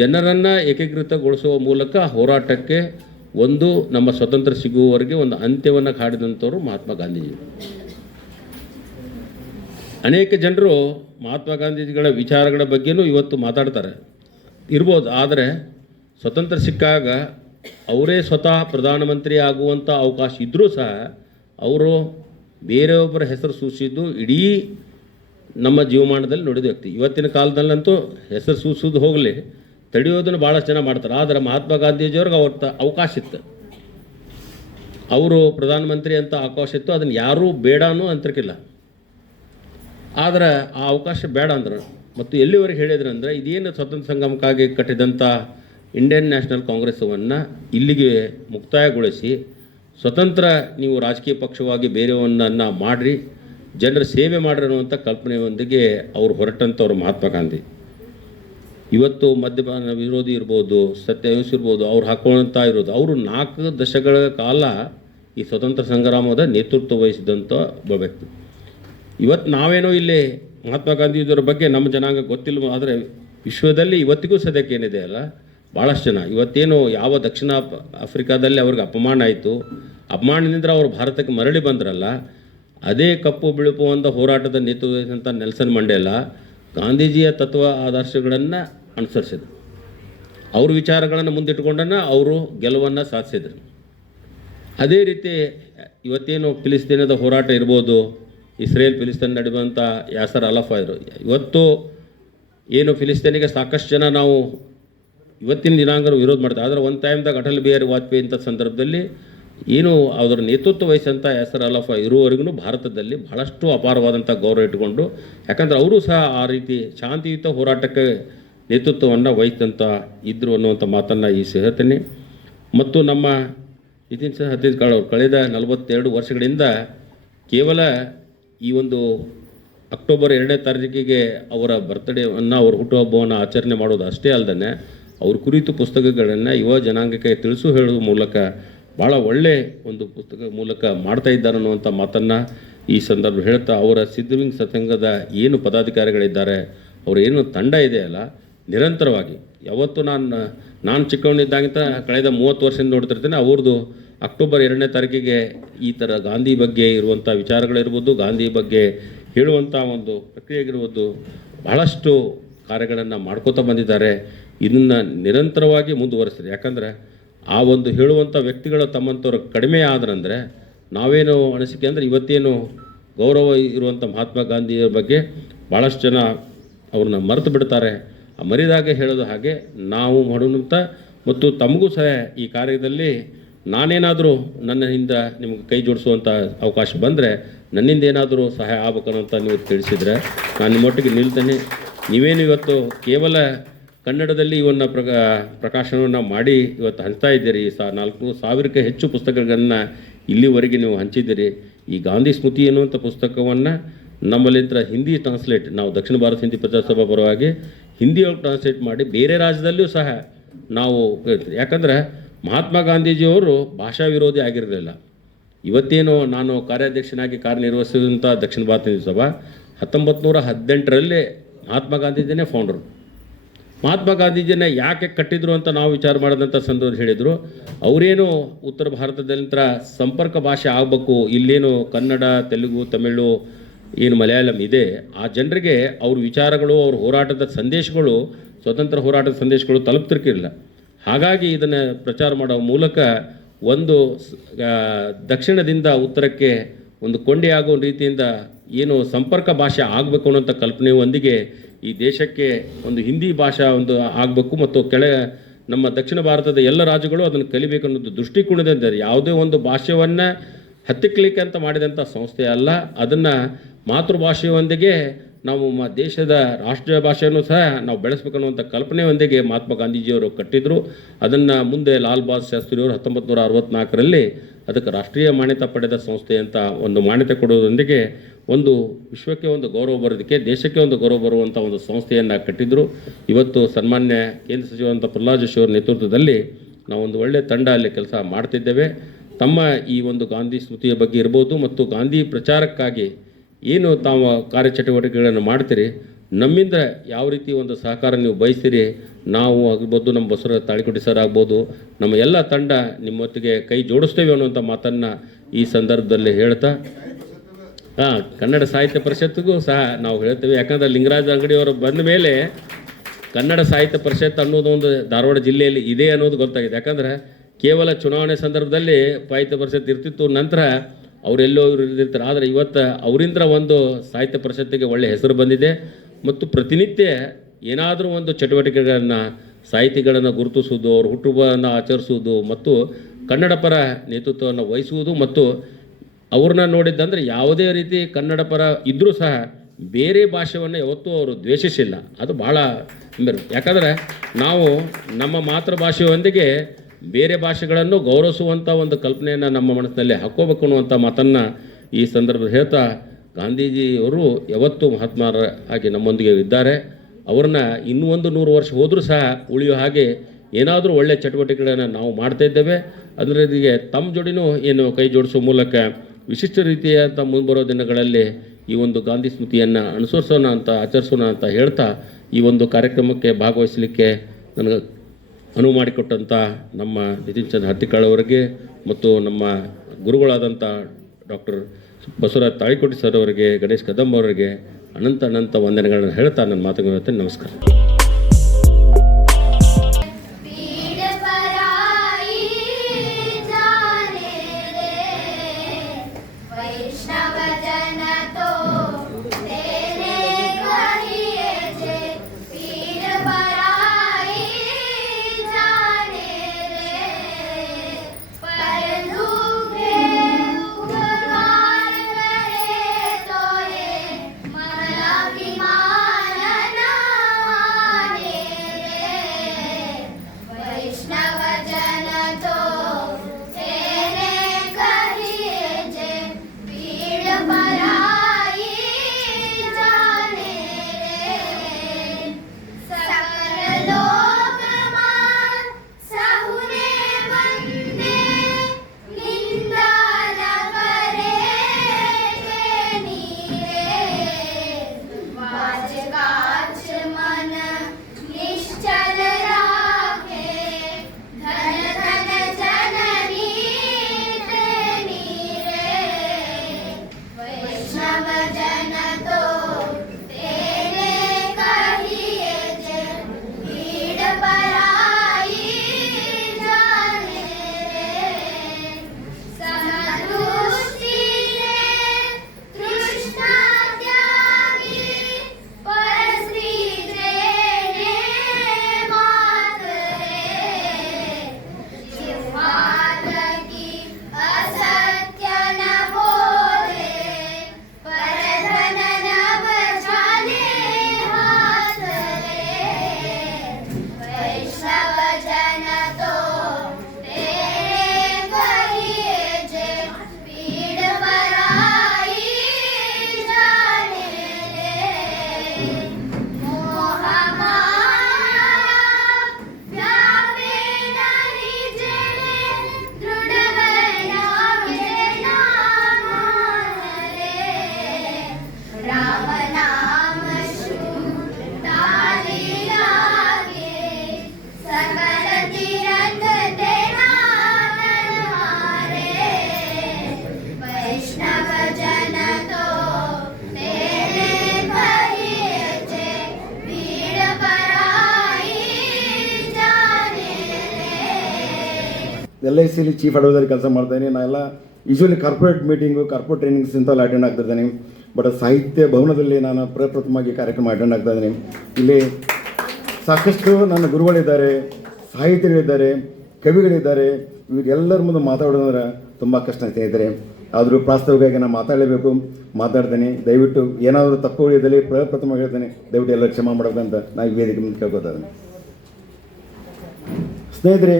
ಜನರನ್ನು ಏಕೀಕೃತಗೊಳಿಸುವ ಮೂಲಕ ಹೋರಾಟಕ್ಕೆ ಒಂದು ನಮ್ಮ ಸ್ವತಂತ್ರ ಸಿಗುವವರೆಗೆ ಒಂದು ಅಂತ್ಯವನ್ನು ಕಾಡಿದಂಥವರು ಮಹಾತ್ಮ ಗಾಂಧೀಜಿ. ಅನೇಕ ಜನರು ಮಹಾತ್ಮ ಗಾಂಧೀಜಿಗಳ ವಿಚಾರಗಳ ಬಗ್ಗೆನೂ ಇವತ್ತು ಮಾತಾಡ್ತಾರೆ ಇರ್ಬೋದು. ಆದರೆ ಸ್ವತಂತ್ರ ಸಿಕ್ಕಾಗ ಅವರೇ ಸ್ವತಃ ಪ್ರಧಾನಮಂತ್ರಿ ಆಗುವಂಥ ಅವಕಾಶ ಇದ್ದರೂ ಸಹ ಅವರು ಬೇರೆಯೊಬ್ಬರ ಹೆಸರು ಸೂಚಿಸಿದ್ದು ಇಡೀ ನಮ್ಮ ಜೀವಮಾನದಲ್ಲಿ ನೋಡಿದ ವ್ಯಕ್ತಿ. ಇವತ್ತಿನ ಕಾಲದಲ್ಲಂತೂ ಹೆಸರು ಸೂಚಿಸೋದು ಹೋಗಲಿ, ತಡೆಯೋದನ್ನು ಭಾಳಷ್ಟು ಜನ ಮಾಡ್ತಾರೆ. ಆದರೆ ಮಹಾತ್ಮ ಗಾಂಧೀಜಿಯವ್ರಿಗೆ ಅವ್ರ ಅವಕಾಶ ಇತ್ತು, ಅವರು ಪ್ರಧಾನಮಂತ್ರಿ ಅಂತ ಅವಕಾಶ ಇತ್ತು. ಅದನ್ನು ಯಾರೂ ಬೇಡನೂ ಅಂತಿರ್ಕಿಲ್ಲ. ಆದರೆ ಆ ಅವಕಾಶ ಬೇಡ ಅಂದ್ರೆ ಮತ್ತು ಎಲ್ಲಿವರೆಗೆ ಹೇಳಿದ್ರಂದ್ರೆ ಇದೇನು ಸ್ವತಂತ್ರ ಸಂಗಮಕ್ಕಾಗಿ ಕಟ್ಟಿದಂಥ ಇಂಡಿಯನ್ ನ್ಯಾಷನಲ್ ಕಾಂಗ್ರೆಸ್ಸನ್ನು ಇಲ್ಲಿಗೆ ಮುಕ್ತಾಯಗೊಳಿಸಿ ಸ್ವತಂತ್ರ ನೀವು ರಾಜಕೀಯ ಪಕ್ಷವಾಗಿ ಬೇರೆಯವನ್ನ ಮಾಡಿರಿ, ಜನರ ಸೇವೆ ಮಾಡಿರಿ ಅನ್ನುವಂಥ ಕಲ್ಪನೆಯೊಂದಿಗೆ ಅವರು ಹೊರಟಂಥವ್ರು ಮಹಾತ್ಮ ಗಾಂಧಿ. ಇವತ್ತು ಮದ್ಯಪಾನ ವಿರೋಧಿ ಇರ್ಬೋದು, ಸತ್ಯಾಹಿಂಸೆ ಇರ್ಬೋದು, ಅವ್ರು ಹಾಕೊಳ್ಳುವಂಥ ಇರೋದು, ಅವರು 4 ದಶಕಗಳ ಕಾಲ ಈ ಸ್ವತಂತ್ರ ಸಂಗ್ರಾಮದ ನೇತೃತ್ವ ವಹಿಸಿದಂಥ ಒಬ್ಬ ವ್ಯಕ್ತಿ. ಇವತ್ತು ನಾವೇನೋ ಇಲ್ಲಿ ಮಹಾತ್ಮ ಗಾಂಧೀಜಿಯವರ ಬಗ್ಗೆ ನಮ್ಮ ಜನಾಂಗ ಗೊತ್ತಿಲ್ಲ, ಆದರೆ ವಿಶ್ವದಲ್ಲಿ ಇವತ್ತಿಗೂ ಸದ್ಯಕ್ಕೆ ಏನಿದೆ ಅಲ್ಲ, ಭಾಳಷ್ಟು ಜನ ಇವತ್ತೇನು ಯಾವ ದಕ್ಷಿಣ ಆಫ್ರಿಕಾದಲ್ಲಿ ಅವ್ರಿಗೆ ಅಪಮಾನ ಆಯಿತು, ಅಪಮಾನದಿಂದ ಅವರು ಭಾರತಕ್ಕೆ ಮರಳಿ ಬಂದ್ರಲ್ಲ, ಅದೇ ಕಪ್ಪು ಬಿಳುಪು ಅಂತ ಹೋರಾಟದ ನೇತೃತ್ವ ವಹಿಸಿದಂಥ ನೆಲ್ಸನ್ ಮಂಡೇಲ ಗಾಂಧೀಜಿಯ ತತ್ವ ಆದರ್ಶಗಳನ್ನು ಅನುಸರಿಸಿದರು. ಅವ್ರ ವಿಚಾರಗಳನ್ನು ಮುಂದಿಟ್ಟುಕೊಂಡನ್ನು ಅವರು ಗೆಲುವನ್ನು ಸಾಧಿಸಿದರು. ಅದೇ ರೀತಿ ಇವತ್ತೇನು ಫಿಲಿಸ್ತೀನದ ಹೋರಾಟ ಇರ್ಬೋದು, ಇಸ್ರೇಲ್ ಫಿಲಿಸ್ತೀನ್ ನಡೆಯುವಂಥ ಯಾಸರ್ ಅರಫಾತ್, ಇವತ್ತು ಏನು ಫಿಲಿಸ್ತೀನಿಗೆ ಸಾಕಷ್ಟು ಜನ ನಾವು ಇವತ್ತಿನ ದಿನಾಂಕ ವಿರೋಧ ಮಾಡ್ತಾರೆ. ಆದರೆ ಒಂದು ಟೈಮ್ದಾಗ ಅಟಲ್ ಬಿಹಾರಿ ವಾಜಪೇಯಿ ಇಂಥ ಸಂದರ್ಭದಲ್ಲಿ ಏನು ಅದರ ನೇತೃತ್ವ ವಹಿಸಂಥ ಯಾಸರ್ ಅರಫಾತ್ ಇರುವವರೆಗೂ ಭಾರತದಲ್ಲಿ ಬಹಳಷ್ಟು ಅಪಾರವಾದಂಥ ಗೌರವ ಇಟ್ಟುಕೊಂಡು, ಯಾಕಂದರೆ ಅವರು ಸಹ ಆ ರೀತಿ ಶಾಂತಿಯುತ ಹೋರಾಟಕ್ಕೆ ನೇತೃತ್ವವನ್ನು ವಹಿಸಿದಂಥ ಇದ್ದರು ಅನ್ನುವಂಥ ಮಾತನ್ನು ಈ ಹೇಳ್ತೇನೆ. ಮತ್ತು ನಮ್ಮ ನಿತಿನ್ ಛತ್ತೀಸ್ಗಢ ಅವರು ಕಳೆದ 42 ವರ್ಷಗಳಿಂದ ಕೇವಲ ಈ ಒಂದು ಅಕ್ಟೋಬರ್ 2ನೇ ತಾರೀಕಿಗೆ ಅವರ ಬರ್ತ್ಡೇವನ್ನು, ಅವರ ಹುಟ್ಟುಹಬ್ಬವನ್ನು ಆಚರಣೆ ಮಾಡೋದು ಅಷ್ಟೇ ಅಲ್ಲದೆ ಅವ್ರ ಕುರಿತು ಪುಸ್ತಕಗಳನ್ನು ಯುವ ಜನಾಂಗಕ್ಕೆ ಹೇಳುವ ಮೂಲಕ ಭಾಳ ಒಳ್ಳೆಯ ಒಂದು ಪುಸ್ತಕ ಮೂಲಕ ಮಾಡ್ತಾ ಇದ್ದಾರೆ ಅನ್ನುವಂಥ ಮಾತನ್ನು ಈ ಸಂದರ್ಭ ಹೇಳ್ತಾ, ಅವರ ಸಿದ್ಧವಿಂಗ್ ಸತ್ಸಂಗದ ಏನು ಪದಾಧಿಕಾರಿಗಳಿದ್ದಾರೆ, ಅವರ ಏನು ತಂಡ ಇದೆಯಲ್ಲ, ನಿರಂತರವಾಗಿ ಯಾವತ್ತು ನಾನು ಚಿಕ್ಕವನಿದ್ದಾಗಿಂತ ಕಳೆದ 30 ವರ್ಷದಿಂದ ನೋಡ್ತಿರ್ತೇನೆ. ಅವ್ರದ್ದು ಅಕ್ಟೋಬರ್ 2ನೇ ತಾರೀಕಿಗೆ ಈ ಥರ ಗಾಂಧಿ ಬಗ್ಗೆ ಇರುವಂಥ ವಿಚಾರಗಳಿರ್ಬೋದು, ಗಾಂಧಿ ಬಗ್ಗೆ ಹೇಳುವಂಥ ಒಂದು ಪ್ರಕ್ರಿಯೆಗಿರ್ಬೋದು, ಬಹಳಷ್ಟು ಕಾರ್ಯಗಳನ್ನು ಮಾಡ್ಕೋತಾ ಬಂದಿದ್ದಾರೆ. ಇದನ್ನು ನಿರಂತರವಾಗಿ ಮುಂದುವರಿಸ್ತಾರೆ. ಯಾಕಂದರೆ ಆ ಒಂದು ಹೇಳುವಂಥ ವ್ಯಕ್ತಿಗಳು ತಮ್ಮಂಥವ್ರು ಕಡಿಮೆ ಆದ್ರಂದರೆ ನಾವೇನು ಅನಿಸಿಕೆ ಅಂದರೆ ಇವತ್ತೇನು ಗೌರವ ಇರುವಂಥ ಮಹಾತ್ಮ ಗಾಂಧಿಯ ಬಗ್ಗೆ ಭಾಳಷ್ಟು ಜನ ಅವ್ರನ್ನ ಮರೆತು ಬಿಡ್ತಾರೆ. ಆ ಮರಿದಾಗೆ ಹೇಳೋದು ಹಾಗೆ ನಾವು ಮಾಡೋಣಂತ. ಮತ್ತು ತಮಗೂ ಸಹ ಈ ಕಾರ್ಯದಲ್ಲಿ ನಾನೇನಾದರೂ ನನ್ನಿಂದ ನಿಮಗೆ ಕೈ ಜೋಡಿಸುವಂಥ ಅವಕಾಶ ಬಂದರೆ ನನ್ನಿಂದ ಏನಾದರೂ ಸಹಾಯ ಆಗ್ಬೇಕನ್ನೋಂತ ನೀವು ತಿಳಿಸಿದರೆ ನಾನು ನಿಮ್ಮೊಟ್ಟಿಗೆ ನಿಲ್ತೇನೆ. ನೀವೇನು ಇವತ್ತು ಕೇವಲ ಕನ್ನಡದಲ್ಲಿ ಇವನ್ನು ಪ್ರಕಾಶನವನ್ನು ಮಾಡಿ ಇವತ್ತು ಹಂಚ್ತಾ ಇದ್ದೀರಿ. 4,000ಕ್ಕೆ ಹೆಚ್ಚು ಪುಸ್ತಕಗಳನ್ನು ಇಲ್ಲಿವರೆಗೆ ನೀವು ಹಂಚಿದ್ದೀರಿ. ಈ ಗಾಂಧಿ ಸ್ಮೃತಿ ಎನ್ನುವಂಥ ಪುಸ್ತಕವನ್ನು ನಮ್ಮಲ್ಲಿಂದ ಹಿಂದಿ ಟ್ರಾನ್ಸ್ಲೇಟ್, ನಾವು ದಕ್ಷಿಣ ಭಾರತ ಹಿಂದಿ ಪ್ರಚಾರ ಸಭಾ ಪರವಾಗಿ ಹಿಂದಿಯೊಳಗೆ ಟ್ರಾನ್ಸ್ಲೇಟ್ ಮಾಡಿ ಬೇರೆ ರಾಜ್ಯದಲ್ಲಿಯೂ ಸಹ ನಾವು ಹೇಳ್ತೀವಿ. ಯಾಕಂದರೆ ಮಹಾತ್ಮ ಗಾಂಧೀಜಿಯವರು ಭಾಷಾ ವಿರೋಧಿ ಆಗಿರಲಿಲ್ಲ. ಇವತ್ತೇನು ನಾನು ಕಾರ್ಯಾಧ್ಯಕ್ಷನಾಗಿ ಕಾರ್ಯನಿರ್ವಹಿಸಿದಂಥ ದಕ್ಷಿಣ ಭಾರತ ಹಿಂದಿ ಸಭಾ 1918ರಲ್ಲಿ ಮಹಾತ್ಮ ಗಾಂಧೀಜಿನೇ ಫೌಂಡರು. ಮಹಾತ್ಮ ಗಾಂಧೀಜಿನ ಯಾಕೆ ಕಟ್ಟಿದ್ರು ಅಂತ ನಾವು ವಿಚಾರ ಮಾಡಿದಂಥ ಸಂದರ್ಭ ಹೇಳಿದರು. ಅವರೇನು ಉತ್ತರ ಭಾರತದಲ್ಲಿಂದ ಸಂಪರ್ಕ ಭಾಷೆ ಆಗಬೇಕು, ಇಲ್ಲೇನು ಕನ್ನಡ, ತೆಲುಗು, ತಮಿಳು, ಏನು ಮಲಯಾಳಂ ಇದೆ, ಆ ಜನರಿಗೆ ಅವ್ರ ವಿಚಾರಗಳು, ಅವ್ರ ಹೋರಾಟದ ಸಂದೇಶಗಳು, ಸ್ವತಂತ್ರ ಹೋರಾಟದ ಸಂದೇಶಗಳು ತಲುಪ್ತಿರ್ಕಿಲ್ಲ. ಹಾಗಾಗಿ ಇದನ್ನು ಪ್ರಚಾರ ಮಾಡೋ ಮೂಲಕ ಒಂದು ದಕ್ಷಿಣದಿಂದ ಉತ್ತರಕ್ಕೆ ಒಂದು ಕೊಂಡಿಯಾಗುವ ರೀತಿಯಿಂದ ಏನು ಸಂಪರ್ಕ ಭಾಷೆ ಆಗಬೇಕು ಅನ್ನೋಂಥ ಕಲ್ಪನೆಯೊಂದಿಗೆ ಈ ದೇಶಕ್ಕೆ ಒಂದು ಹಿಂದಿ ಭಾಷಾ ಒಂದು ಆಗಬೇಕು ಮತ್ತು ನಮ್ಮ ದಕ್ಷಿಣ ಭಾರತದ ಎಲ್ಲ ರಾಜ್ಯಗಳು ಅದನ್ನು ಕಲಿಬೇಕು ಅನ್ನೋದು ದೃಷ್ಟಿಕೋನದಿಂದ ಯಾವುದೇ ಒಂದು ಭಾಷೆಯನ್ನು ಹತ್ತಿಕ್ಕಲಿಕ್ಕೆ ಅಂತ ಮಾಡಿದಂಥ ಸಂಸ್ಥೆ ಅಲ್ಲ. ಅದನ್ನು ಮಾತೃಭಾಷೆಯೊಂದಿಗೆ ನಾವು ದೇಶದ ರಾಷ್ಟ್ರೀಯ ಭಾಷೆಯನ್ನು ಸಹ ನಾವು ಬೆಳೆಸಬೇಕನ್ನುವಂಥ ಕಲ್ಪನೆಯೊಂದಿಗೆ ಮಹಾತ್ಮ ಗಾಂಧೀಜಿಯವರು ಕಟ್ಟಿದರು. ಅದನ್ನು ಮುಂದೆ ಲಾಲ್ ಬಹದ್ದೂರ್ ಶಾಸ್ತ್ರಿಯವರು 1964ರಲ್ಲಿ ಅದಕ್ಕೆ ರಾಷ್ಟ್ರೀಯ ಮಾನ್ಯತೆ ಪಡೆದ ಸಂಸ್ಥೆ ಅಂತ ಒಂದು ಮಾನ್ಯತೆ ಕೊಡೋದರೊಂದಿಗೆ ಒಂದು ವಿಶ್ವಕ್ಕೆ ಒಂದು ಗೌರವ ಬರೋದಕ್ಕೆ, ದೇಶಕ್ಕೆ ಒಂದು ಗೌರವ ಬರುವಂಥ ಒಂದು ಸಂಸ್ಥೆಯನ್ನು ಕಟ್ಟಿದರು. ಇವತ್ತು ಸನ್ಮಾನ್ಯ ಕೇಂದ್ರ ಸಚಿವರಂಥ ಪ್ರಹ್ಲಾದ್ ಜೋಶಿ ಅವರ ನೇತೃತ್ವದಲ್ಲಿ ನಾವೊಂದು ಒಳ್ಳೆಯ ತಂಡ ಅಲ್ಲಿ ಕೆಲಸ ಮಾಡ್ತಿದ್ದೇವೆ. ತಮ್ಮ ಈ ಒಂದು ಗಾಂಧಿ ಸ್ಮೃತಿಯ ಬಗ್ಗೆ ಇರ್ಬೋದು ಮತ್ತು ಗಾಂಧಿ ಪ್ರಚಾರಕ್ಕಾಗಿ ಏನು ತಾವು ಕಾರ್ಯಚಟುವಟಿಕೆಗಳನ್ನು ಮಾಡ್ತೀರಿ, ನಮ್ಮಿಂದ ಯಾವ ರೀತಿ ಒಂದು ಸಹಕಾರ ನೀವು ಬಯಸ್ತೀರಿ, ನಾವು ಆಗ್ಬೋದು, ನಮ್ಮ ಬಸವರಾಜ ತಾಳಿಕೋಟಿ ಸರ್ ಆಗ್ಬೋದು, ನಮ್ಮ ಎಲ್ಲ ತಂಡ ನಿಮ್ಮೊತ್ತಿಗೆ ಕೈ ಜೋಡಿಸ್ತೇವೆ ಅನ್ನುವಂಥ ಮಾತನ್ನು ಈ ಸಂದರ್ಭದಲ್ಲಿ ಹೇಳ್ತಾ, ಕನ್ನಡ ಸಾಹಿತ್ಯ ಪರಿಷತ್ತಿಗೂ ಸಹ ನಾವು ಹೇಳ್ತೇವೆ. ಯಾಕಂದರೆ ಲಿಂಗರಾಜ ಅಂಗಡಿಯವರು ಬಂದ ಮೇಲೆ ಕನ್ನಡ ಸಾಹಿತ್ಯ ಪರಿಷತ್ ಅನ್ನೋದು ಒಂದು ಧಾರವಾಡ ಜಿಲ್ಲೆಯಲ್ಲಿ ಇದೆ ಅನ್ನೋದು ಗೊತ್ತಾಗಿದೆ. ಯಾಕಂದರೆ ಕೇವಲ ಚುನಾವಣೆ ಸಂದರ್ಭದಲ್ಲಿ ಸಾಹಿತ್ಯ ಪರಿಷತ್ ಇರ್ತಿತ್ತು, ನಂತರ ಅವರೆಲ್ಲೋ ಇರ್ತಾರೆ. ಆದರೆ ಇವತ್ತು ಅವರಿಂದ ಒಂದು ಸಾಹಿತ್ಯ ಪರಿಷತ್ತಿಗೆ ಒಳ್ಳೆಯ ಹೆಸರು ಬಂದಿದೆ ಮತ್ತು ಪ್ರತಿನಿತ್ಯ ಏನಾದರೂ ಒಂದು ಚಟುವಟಿಕೆಗಳನ್ನು, ಸಾಹಿತಿಗಳನ್ನು ಗುರುತಿಸುವುದು, ಅವ್ರ ಹುಟ್ಟುಹಬ್ಬವನ್ನು ಆಚರಿಸುವುದು ಮತ್ತು ಕನ್ನಡ ಪರ ನೇತೃತ್ವವನ್ನು ವಹಿಸುವುದು ಮತ್ತು ಅವ್ರನ್ನ ನೋಡಿದ್ದಂದರೆ ಯಾವುದೇ ರೀತಿ ಕನ್ನಡ ಪರ ಇದ್ದರೂ ಸಹ ಬೇರೆ ಭಾಷೆಯನ್ನು ಯಾವತ್ತೂ ಅವರು ದ್ವೇಷಿಸಿಲ್ಲ. ಅದು ಭಾಳ ಯಾಕಂದರೆ ನಾವು ನಮ್ಮ ಮಾತೃಭಾಷೆಯೊಂದಿಗೆ ಬೇರೆ ಭಾಷೆಗಳನ್ನು ಗೌರವಿಸುವಂಥ ಒಂದು ಕಲ್ಪನೆಯನ್ನು ನಮ್ಮ ಮನಸ್ಸಿನಲ್ಲಿ ಹಾಕ್ಕೋಬೇಕು ಅನ್ನುವಂಥ ಮಾತನ್ನು ಈ ಸಂದರ್ಭದಲ್ಲಿ ಹೇಳ್ತಾ, ಗಾಂಧೀಜಿಯವರು ಯಾವತ್ತೂ ಮಹಾತ್ಮರ ಹಾಗೆ ನಮ್ಮೊಂದಿಗೆ ಇದ್ದಾರೆ. ಅವ್ರನ್ನ ಇನ್ನೂ ಒಂದು 100 ವರ್ಷ ಹೋದರೂ ಸಹ ಉಳಿಯೋ ಹಾಗೆ ಏನಾದರೂ ಒಳ್ಳೆಯ ಚಟುವಟಿಕೆಗಳನ್ನು ನಾವು ಮಾಡ್ತಾಯಿದ್ದೇವೆ. ಅದರೊಂದಿಗೆ ತಮ್ಮ ಜೋಡಿನೂ ಏನು ಕೈ ಜೋಡಿಸೋ ಮೂಲಕ ವಿಶಿಷ್ಟ ರೀತಿಯಾದ ಮುಂಬರೋ ದಿನಗಳಲ್ಲಿ ಈ ಒಂದು ಗಾಂಧಿ ಸ್ಮೃತಿಯನ್ನು ಅನುಸರಿಸೋಣ ಅಂತ, ಆಚರಿಸೋಣ ಅಂತ ಹೇಳ್ತಾ, ಈ ಒಂದು ಕಾರ್ಯಕ್ರಮಕ್ಕೆ ಭಾಗವಹಿಸಲಿಕ್ಕೆ ನನಗೆ ಅನುವು ಮಾಡಿಕೊಟ್ಟಂಥ ನಮ್ಮ ನಿತಿನ್ ಚಂದ್ರ ಹತ್ತಿಕಾಳ್ ಅವರಿಗೆ ಮತ್ತು ನಮ್ಮ ಗುರುಗಳಾದಂಥ ಡಾಕ್ಟರ್ ಬಸವರಾಜ ತಾಳಿಕೋಟಿ ಸರ್ ಅವರಿಗೆ, ಗಣೇಶ್ ಕದಂಬ ಅವರಿಗೆ ಅನಂತ ವಂದನೆಗಳನ್ನು ಹೇಳ್ತಾ ನನ್ನ ಮಾತುಗಳು ಹೇಳ್ತೇನೆ. ನಮಸ್ಕಾರ. LICಲಿ ಚೀಫ್ ಅಡ್ವೈಸರ್ ಕೆಲಸ ಮಾಡ್ತಾಯಿದ್ದೀನಿ. ನಾ ಎಲ್ಲ usually corporate meeting, corporate trainings ಇಂಥಲ್ಲಿ ಅಟೆಂಡ್ ಆಗ್ತಿರ್ತೀನಿ. ಬಟ್ ಸಾಹಿತ್ಯ ಭವನದಲ್ಲಿ ನಾನು ಪ್ರಪ್ರಥಮವಾಗಿ ಕಾರ್ಯಕ್ರಮ ಅಟೆಂಡ್ ಆಗ್ತಾ ಇದ್ದೀನಿ. ಇಲ್ಲಿ ಸಾಕಷ್ಟು ನನ್ನ ಗುರುಗಳಿದ್ದಾರೆ, ಸಾಹಿತಿಗಳಿದ್ದಾರೆ, ಕವಿಗಳಿದ್ದಾರೆ. ಇವರೆಲ್ಲರ ಮುಂದೆ ಮಾತಾಡೋದಂದ್ರೆ ತುಂಬ ಕಷ್ಟ ಸ್ನೇಹಿತರೆ. ಆದರೂ ಪ್ರಾಸ್ತಾವಿಕವಾಗಿ ನಾನು ಮಾತಾಡಲೇಬೇಕು, ಮಾತಾಡ್ತೇನೆ. ದಯವಿಟ್ಟು ಏನಾದರೂ ತಪ್ಪು ಉಳಿದಲ್ಲಿ ಪ್ರಪ್ರಥಮ ಹೇಳ್ತೇನೆ, ದಯವಿಟ್ಟು ಎಲ್ಲ ಕ್ಷಮೆ ಮಾಡಬೇಕಂತ ನಾನು ಈ ವೇದಿಕೆ ಮುಂದೆ ಕೇಳ್ಕೊತಾ ಇದ್ದೀನಿ. ಸ್ನೇಹಿತರೆ,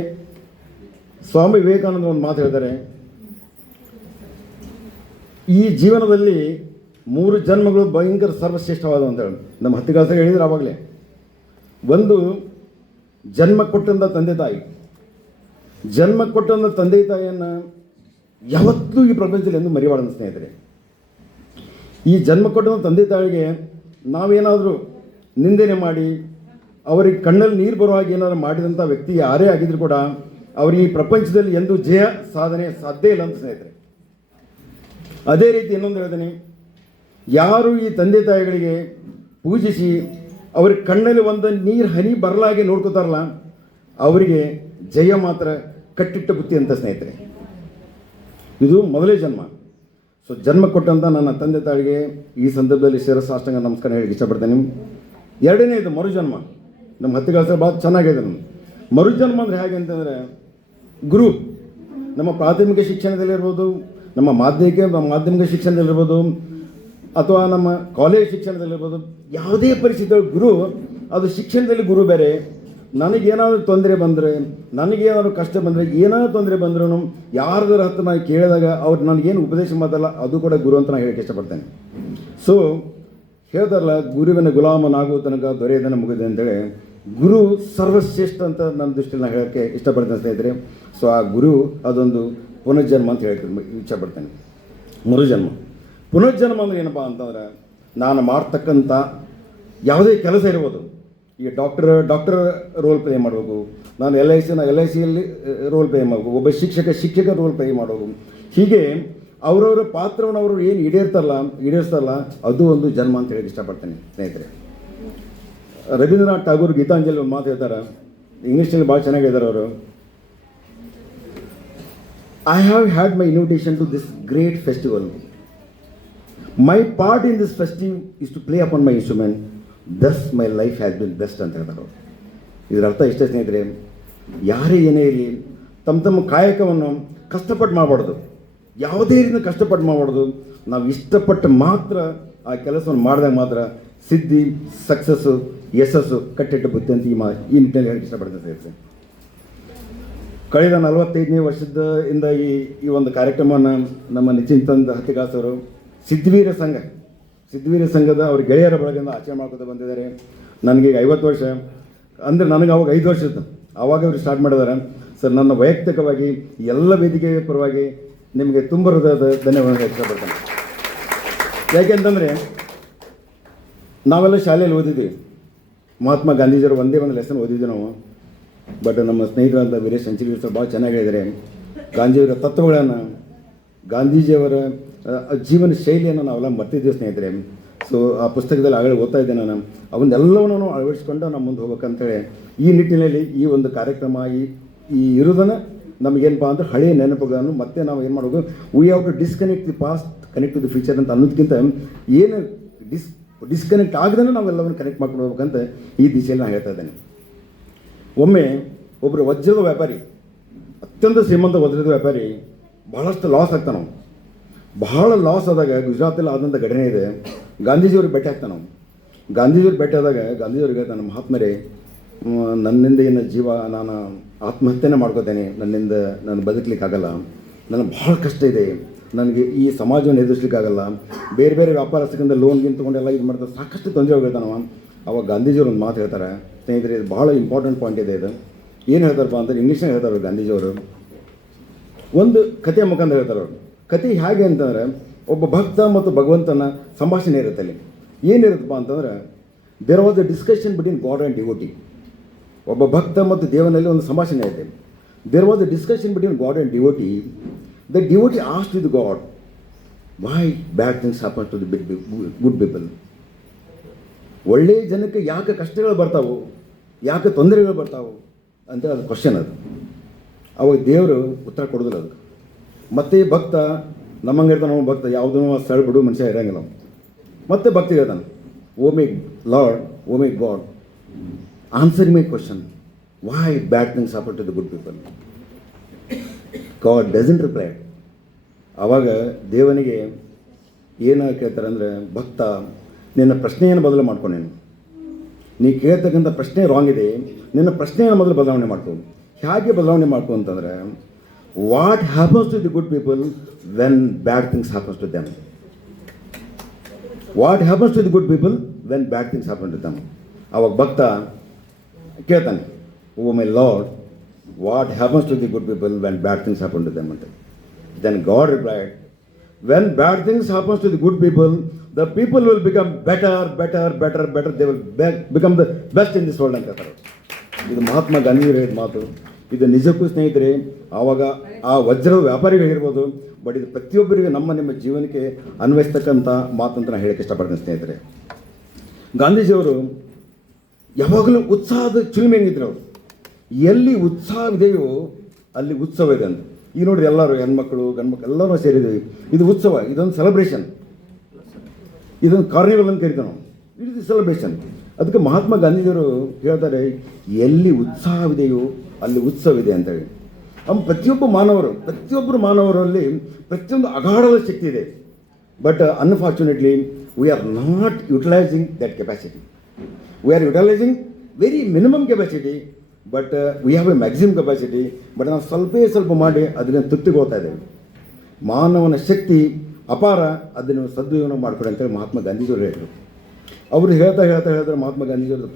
ಸ್ವಾಮಿ ವಿವೇಕಾನಂದ ಒಂದು ಮಾತು ಹೇಳ್ತಾರೆ, ಈ ಜೀವನದಲ್ಲಿ 3 ಜನ್ಮಗಳು ಭಯಂಕರ ಸರ್ವಶ್ರೇಷ್ಠವಾದ ಅಂತ ಹೇಳಿ ನಮ್ಮ ಹತ್ತಿಗಾಸ ಹೇಳಿದ್ರು ಆವಾಗಲೇ. ಒಂದು, ಜನ್ಮ ಕೊಟ್ಟಂಥ ತಂದೆ ತಾಯಿ. ಜನ್ಮ ಕೊಟ್ಟಂಥ ತಂದೆ ತಾಯಿಯನ್ನು ಯಾವತ್ತೂ ಈ ಪ್ರಪಂಚದಲ್ಲಿ ಎಂದು ಮರಿಬಾರ್ದು ಸ್ನೇಹಿತರೆ. ಈ ಜನ್ಮ ಕೊಟ್ಟಂಥ ತಂದೆ ತಾಯಿಗೆ ನಾವೇನಾದರೂ ನಿಂದನೆ ಮಾಡಿ ಅವರಿಗೆ ಕಣ್ಣಲ್ಲಿ ನೀರು ಬರುವ ಹಾಗೆ ಏನಾದರೂ ಮಾಡಿದಂಥ ವ್ಯಕ್ತಿ ಯಾರೇ ಆಗಿದ್ರು ಕೂಡ ಅವರಿಗೆ ಈ ಪ್ರಪಂಚದಲ್ಲಿ ಎಂದೂ ಜಯ ಸಾಧನೆ ಸಾಧ್ಯ ಇಲ್ಲ ಅಂತ ಸ್ನೇಹಿತರೆ. ಅದೇ ರೀತಿ ಇನ್ನೊಂದು ಹೇಳ್ತೀನಿ, ಯಾರು ಈ ತಂದೆ ತಾಯಿಗಳಿಗೆ ಪೂಜಿಸಿ ಅವ್ರ ಕಣ್ಣಲ್ಲಿ ಒಂದು ನೀರು ಹನಿ ಬರಲಾಗಿ ನೋಡ್ಕೋತಾರಲ್ಲ, ಅವರಿಗೆ ಜಯ ಮಾತ್ರ ಕಟ್ಟಿಟ್ಟ ಬುತ್ತಿ ಅಂತ ಸ್ನೇಹಿತರೆ. ಇದು ಮೊದಲೇ ಜನ್ಮ. ಸೊ ಜನ್ಮ ಕೊಟ್ಟಂಥ ನನ್ನ ತಂದೆ ತಾಯಿಗೆ ಈ ಸಂದರ್ಭದಲ್ಲಿ ಶಿರಸಾಷ್ಟಾಂಗ ನಮಸ್ಕಾರ ಹೇಳಿ ಇಷ್ಟಪಡ್ತೇನೆ. ಎರಡನೇದು ಮರುಜನ್ಮ. ನಮ್ಮ ಹತ್ತಿಗಾಸ ಭಾಳ ಚೆನ್ನಾಗಿದೆ. ನಮ್ಮ ಮರುಜನ್ಮ ಅಂದರೆ ಹೇಗೆ ಅಂತಂದರೆ, ಗುರು ನಮ್ಮ ಪ್ರಾಥಮಿಕ ಶಿಕ್ಷಣದಲ್ಲಿರ್ಬೋದು, ನಮ್ಮ ಮಾಧ್ಯಮಿಕ ಶಿಕ್ಷಣದಲ್ಲಿರ್ಬೋದು, ಅಥವಾ ನಮ್ಮ ಕಾಲೇಜ್ ಶಿಕ್ಷಣದಲ್ಲಿರ್ಬೋದು, ಯಾವುದೇ ಪರಿಸ್ಥಿತಿಯಲ್ಲಿ ಗುರು, ಅದು ಶಿಕ್ಷಣದಲ್ಲಿ ಗುರು ಬೇರೆ. ನನಗೇನಾದರೂ ತೊಂದರೆ ಬಂದರೆ, ನನಗೇನಾದರೂ ಕಷ್ಟ ಬಂದರೆ, ಏನಾದರೂ ತೊಂದರೆ ಬಂದ್ರೂ ಯಾರ್ದಾರ ಹತ್ರ ನಾನು ಕೇಳಿದಾಗ ಅವ್ರು ನನಗೇನು ಉಪದೇಶ ಮಾಡಲ್ಲ, ಅದು ಕೂಡ ಗುರು ಅಂತ ನಾನು ಹೇಳಕ್ಕೆ ಇಷ್ಟಪಡ್ತೇನೆ. ಸೊ ಹೇಳ್ತಾರಲ್ಲ, ಗುರುವಿನ ಗುಲಾಮನಾಗುವ ತನಕ ದೊರೆಯದನ್ನು ಮುಗಿದೆ ಅಂತೇಳಿ, ಗುರು ಸರ್ವಶ್ರೇಷ್ಠ ಅಂತ ನನ್ನ ದೃಷ್ಟಿಯಲ್ಲಿ ನಾನು ಹೇಳೋಕ್ಕೆ ಇಷ್ಟಪಡ್ತೇನೆ ಸ್ನೇಹಿತರೆ. ಸೊ ಆ ಗುರು ಅದೊಂದು ಪುನರ್ಜನ್ಮ ಅಂತ ಹೇಳ್ತೀನಿ ಇಷ್ಟಪಡ್ತೇನೆ. ಮರುಜನ್ಮ. ಪುನರ್ಜನ್ಮ ಅಂದರೆ ಏನಪ್ಪ ಅಂತಂದರೆ, ನಾನು ಮಾಡ್ತಕ್ಕಂಥ ಯಾವುದೇ ಕೆಲಸ ಇರ್ಬೋದು. ಈಗ ಡಾಕ್ಟರ್ ರೋಲ್ ಪ್ಲೇ ಮಾಡಬೇಕು, ನಾನು ಎಲ್ ಐ ಸಿಯಲ್ಲಿ ರೋಲ್ ಪ್ಲೇ ಮಾಡಬೇಕು, ಒಬ್ಬ ಶಿಕ್ಷಕ ರೋಲ್ ಪ್ಲೇ ಮಾಡಬೇಕು. ಹೀಗೆ ಅವರವರ ಪಾತ್ರವನ್ನು ಅವರು ಏನು ಈಡೇರಿಸ್ತಾರಲ್ಲ, ಅದು ಒಂದು ಜನ್ಮ ಅಂತ ಹೇಳಿ ಇಷ್ಟಪಡ್ತೇನೆ ಸ್ನೇಹಿತರೆ. ರವೀಂದ್ರನಾಥ್ ಠಾಗೂರ್ ಗೀತಾಂಜಲಿ ಒಂದು ಮಾತು ಹೇಳ್ತಾರೆ, ಇಂಗ್ಲೀಷ್ನಲ್ಲಿ ಭಾಳ ಚೆನ್ನಾಗಿ ಹೇಳ್ತಾರೆ ಅವರು. I have had my invitation to this great festival. My part in this festive is to play upon my instrument, thus my life has been best ಅಂತ ಹೇಳ್ತಾರೆ ಅವರು. ಇದರ ಅರ್ಥ ಇಷ್ಟೇ ಸ್ನೇಹಿತರೆ, ಯಾರೇ ಏನೇ ಇರಲಿ ತಮ್ಮ ಕಾಯಕವನ್ನು ಕಷ್ಟಪಟ್ಟು ಮಾಡಬಾರ್ದು, ಯಾವುದೇ ರೀತಿಯ ಕಷ್ಟಪಟ್ಟು ಮಾಡಬಾರ್ದು. ನಾವು ಇಷ್ಟಪಟ್ಟು ಮಾತ್ರ ಆ ಕೆಲಸವನ್ನು ಮಾಡಿದಾಗ ಮಾತ್ರ ಸಿದ್ಧಿ, ಸಕ್ಸಸ್ಸು, ಯಶಸ್ಸು ಕಟ್ಟಿಟ್ಟ ಬುತ್ತಿ ಅಂತ ಈ ನಿಟ್ಟಿನಲ್ಲಿ ಹೇಳಕ್ಕೆ ಇಷ್ಟಪಡ್ತೇನೆ ಸ್ನೇಹಿತರೆ. ಕಳೆದ 45ನೇ ವರ್ಷದಿಂದ ಈ ಒಂದು ಕಾರ್ಯಕ್ರಮವನ್ನು ನಮ್ಮ ನಿಚಿಂತಂದ ಹತ್ತಿಗಾಸವರು ಸಿದ್ಧವೀರ ಸಂಘದ ಅವ್ರ ಗೆಳೆಯರ ಬಳಗದಿಂದ ಆಚರಣೆ ಮಾಡ್ಕೊತ ಬಂದಿದ್ದಾರೆ. ನನಗೆ 50 ವರ್ಷ ಅಂದರೆ ನನಗೆ ಅವಾಗ 5 ವರ್ಷ ಇತ್ತು, ಆವಾಗ ಅವರು ಸ್ಟಾರ್ಟ್ ಮಾಡಿದ್ದಾರೆ. ಸರ್, ನನ್ನ ವೈಯಕ್ತಿಕವಾಗಿ ಎಲ್ಲ ವೇದಿಕೆ ಪರವಾಗಿ ನಿಮಗೆ ತುಂಬ ಹೃದಯದ ಧನ್ಯವಾದ ಇಷ್ಟಪಡ್ತೇನೆ. ಯಾಕೆಂತಂದರೆ ನಾವೆಲ್ಲ ಶಾಲೆಯಲ್ಲಿ ಓದಿದ್ವಿ, ಮಹಾತ್ಮ ಗಾಂಧೀಜಿಯವರು ಒಂದೇ ಒಂದು ಲೆಸನ್ ಓದಿದ್ವಿ ನಾವು. ಬಟ್ ನಮ್ಮ ಸ್ನೇಹಿತರಂತ ವೀರೇಶ್ ಹಂಚಿಗೇರಿ ಸರ್ ಭಾಳ ಚೆನ್ನಾಗಿ ಹೇಳಿದ್ದಾರೆ. ಗಾಂಧಿಯವರ ತತ್ವಗಳನ್ನು, ಗಾಂಧೀಜಿಯವರ ಜೀವನ ಶೈಲಿಯನ್ನು ನಾವೆಲ್ಲ ಮರ್ತಿದ್ದೀವಿ ಸ್ನೇಹಿತರೆ. ಸೊ ಆ ಪುಸ್ತಕದಲ್ಲಿ ಆಗಲೇ ಓದ್ತಾ ಇದ್ದೆ ನಾನು. ಅವನ್ನೆಲ್ಲವನ್ನೂ ಅಳವಡಿಸ್ಕೊಂಡು ನಾವು ಮುಂದೆ ಹೋಗ್ಬೇಕಂತೇಳಿ ಈ ನಿಟ್ಟಿನಲ್ಲಿ ಈ ಒಂದು ಕಾರ್ಯಕ್ರಮ ಈ ಇರೋದನ್ನು ನಮಗೇನಪ್ಪ ಅಂದರೆ ಹಳೆಯ ನೆನಪುಗಳನ್ನು ಮತ್ತೆ ನಾವು ಏನು ಮಾಡಬೇಕು, we have to disconnect the past, connect to the future ಅಂತ ಅನ್ನೋದಕ್ಕಿಂತ ಏನು ಡಿಸ್ಕನೆಕ್ಟ್ ಆಗದೇ ನಾವೆಲ್ಲವನ್ನು ಕನೆಕ್ಟ್ ಮಾಡ್ಕೊಂಡು ಹೋಗ್ಬೇಕಂತ ಈ ದಿಶೆಯಲ್ಲಿ ನಾನು ಹೇಳ್ತಾ ಇದ್ದೇನೆ. ಒಮ್ಮೆ ಒಬ್ಬರು ವಜ್ರದ ವ್ಯಾಪಾರಿ, ಅತ್ಯಂತ ಶ್ರೀಮಂತ ವಜ್ರದ ವ್ಯಾಪಾರಿ, ಭಾಳಷ್ಟು ಲಾಸ್ ಆಗ್ತಾನೆ ನಾವು. ಬಹಳ ಲಾಸ್ ಆದಾಗ ಗುಜರಾತಲ್ಲಿ ಆದಂಥ ಘಟನೆ ಇದೆ. ಗಾಂಧೀಜಿಯವ್ರಿಗೆ ಭೇಟಿ ಆಗ್ತಾನೆ ನಾವು. ಗಾಂಧೀಜಿಯವ್ರಿಗೆ ಭೇಟಿ ಆದಾಗ ಗಾಂಧೀಜಿಯವ್ರಿಗೆ ನನ್ನ ಮಹಾತ್ಮರೇ, ನನ್ನಿಂದ ಏನು ಜೀವ ನಾನು ಆತ್ಮಹತ್ಯೆನೇ ಮಾಡ್ಕೋತೇನೆ, ನನ್ನಿಂದ ನಾನು ಬದುಕಲಿಕ್ಕಾಗಲ್ಲ, ನನಗೆ ಭಾಳ ಕಷ್ಟ ಇದೆ, ನನಗೆ ಈ ಸಮಾಜವನ್ನು ಎದುರಿಸ್ಲಿಕ್ಕಾಗಲ್ಲ, ಬೇರೆ ಬೇರೆ ವ್ಯಾಪಾರಸ್ಥರಿಂದ ಲೋನ್ಗಿಂತ ತೊಗೊಂಡೆಲ್ಲ ಇದು ಮಾಡ್ತಾರೆ, ಸಾಕಷ್ಟು ತೊಂದರೆ ಹೋಗಿರ್ತಾನವ. ಅವಾಗ ಗಾಂಧೀಜಿಯವ್ರು ಒಂದು ಮಾತು ಹೇಳ್ತಾರೆ ಸ್ನೇಹಿತರೆ, ಇದು ಭಾಳ ಇಂಪಾರ್ಟೆಂಟ್ ಪಾಯಿಂಟ್ ಇದೆ. ಇದು ಏನು ಹೇಳ್ತಾರಪ್ಪ ಅಂದರೆ ಇಂಗ್ಲೀಷ್ನಾಗ ಹೇಳ್ತಾರೆ ಗಾಂಧೀಜಿಯವರು. ಒಂದು ಕಥೆಯ ಮುಖಾಂತರ ಹೇಳ್ತಾರೆ ಅವರು. ಕತೆ ಹೇಗೆ ಅಂತಂದರೆ, ಒಬ್ಬ ಭಕ್ತ ಮತ್ತು ಭಗವಂತನ ಸಂಭಾಷಣೆ ಇರುತ್ತೆ. ಅಲ್ಲಿ ಏನಿರುತ್ತಪ್ಪ ಅಂತಂದರೆ, there was a discussion between god and devotee. ಒಬ್ಬ ಭಕ್ತ ಮತ್ತು ದೇವನಲ್ಲಿ ಒಂದು ಸಂಭಾಷಣೆ ಐತೆ. There was a discussion between god and devotee. The devotee asked with god, why bad things happen to the good people. ಒಳ್ಳೆಯ ಜನಕ್ಕೆ ಯಾಕೆ ಕಷ್ಟಗಳು ಬರ್ತಾವು, ಯಾಕೆ ತೊಂದರೆಗಳು ಬರ್ತಾವು ಅಂತೇಳಿ ಅದು ಕ್ವಶನ್. ಅದು ಅವಾಗ ದೇವರು ಉತ್ತರ ಕೊಡೋದಿಲ್ಲ ಅದಕ್ಕೆ. ಮತ್ತು ಭಕ್ತ ನಮ್ಮಂಗೆ ಇರ್ತಾನೆ, ಭಕ್ತ ಯಾವುದೂ ಸ್ಥಳ ಬಿಡು ಮನುಷ್ಯ ಇರೋಂಗಿಲ್ಲ. ಮತ್ತೆ ಭಕ್ತಿ ಹೇಳ್ತಾನೆ, oh my Lord, oh my God, answer my question, why bad things happen to the good people. God doesn't reply. ಆವಾಗ ದೇವನಿಗೆ ಏನು ಕೇಳ್ತಾರೆ ಅಂದರೆ, ಭಕ್ತ ನಿನ್ನ ಪ್ರಶ್ನೆಯನ್ನು ಬದಲು ಮಾಡ್ಕೊಂಡೇನು, ನೀ ಕೇಳ್ತಕ್ಕಂಥ ಪ್ರಶ್ನೆ ರಾಂಗ್ ಇದೆ, ನಿನ್ನ ಪ್ರಶ್ನೆಯನ್ನು ಮೊದಲು ಬದಲಾವಣೆ ಮಾಡ್ಕೊ. ಹೇಗೆ ಬದಲಾವಣೆ ಮಾಡ್ಕೊ ಅಂತಂದರೆ, what happens to the good people when bad things happens to them. What happens to the good people when bad things happen to them. ಅವಾಗ ಭಕ್ತ ಕೇಳ್ತಾನೆ, oh my Lord, what happens to the good people when bad things happen to them ಅಂತ. Then God replied, when bad things happens to the good people, the people will become better. They will become the best in this world ಅಂತ ಹೇಳ್ತಾರೆ. ಇದು ಮಹಾತ್ಮ ಗಾಂಧಿ ಹೇಳಿದ ಮಾತು. ಇದು ನಿಜಕ್ಕೂ ಸ್ನೇಹಿತರೆ, ಆವಾಗ ಆ ವಜ್ರದ ವ್ಯಾಪಾರಿಗಳಿರ್ಬೋದು, ಬಟ್ ಇದು ಪ್ರತಿಯೊಬ್ಬರಿಗೂ ನಿಮ್ಮ ಜೀವನಕ್ಕೆ ಅನ್ವಯಿಸ್ತಕ್ಕಂಥ ಮಾತಂತ ನಾನು ಹೇಳಕ್ಕೆ ಇಷ್ಟಪಡ್ತೀನಿ ಸ್ನೇಹಿತರೆ. ಗಾಂಧೀಜಿಯವರು ಯಾವಾಗಲೂ ಉತ್ಸಾಹದ ಚಿಲುಮೆಂಗಿದ್ರು. ಅವರು ಎಲ್ಲಿ ಉತ್ಸಾಹವಿದೆಯೋ ಅಲ್ಲಿ ಉತ್ಸವ ಇದೆ ಅಂತ. ಈಗ ನೋಡ್ರಿ, ಎಲ್ಲರೂ ಹೆಣ್ಮಕ್ಳು ಗಂಡ್ಮಕ್ಳು ಎಲ್ಲರೂ ಸೇರಿದ್ದೀವಿ. ಇದು ಉತ್ಸವ, ಇದೊಂದು ಸೆಲೆಬ್ರೇಷನ್, ಇದೊಂದು ಕಾರ್ನಿವಲ್ ಅಂತ ಕರಿತೀವಿ ನಾವು. It is celebration. ಅದಕ್ಕೆ ಮಹಾತ್ಮ ಗಾಂಧೀಜಿಯವರು ಹೇಳ್ತಾರೆ, ಎಲ್ಲಿ ಉತ್ಸಾಹವಿದೆಯೋ ಅಲ್ಲಿ ಉತ್ಸವ ಅಂತ ಹೇಳಿ. ಪ್ರತಿಯೊಬ್ಬರು ಮಾನವರಲ್ಲಿ ಪ್ರತಿಯೊಂದು ಅಗಾಢದ ಶಕ್ತಿ ಇದೆ. But unfortunately we are not utilising that capacity. We are utilising very minimum capacity, but we have A maximum capacity. But ನಾವು ಸ್ವಲ್ಪ ಮಾಡಿ ಅದನ್ನು ತೃಪ್ತಿಗೋತಾ ಇದ್ದೇವೆ. ಮಾನವನ ಶಕ್ತಿ ಅಪಾರ, ಅದನ್ನು ಸದ್ವಿನಿಯೋಗ ಮಾಡ್ಕೊಡಿ ಅಂತೇಳಿ ಮಹಾತ್ಮ ಗಾಂಧೀಜಿಯವರು ಹೇಳಿದರು. ಅವರು ಹೇಳ್ತಾ ಮಹಾತ್ಮ ಗಾಂಧೀಜಿಯವರು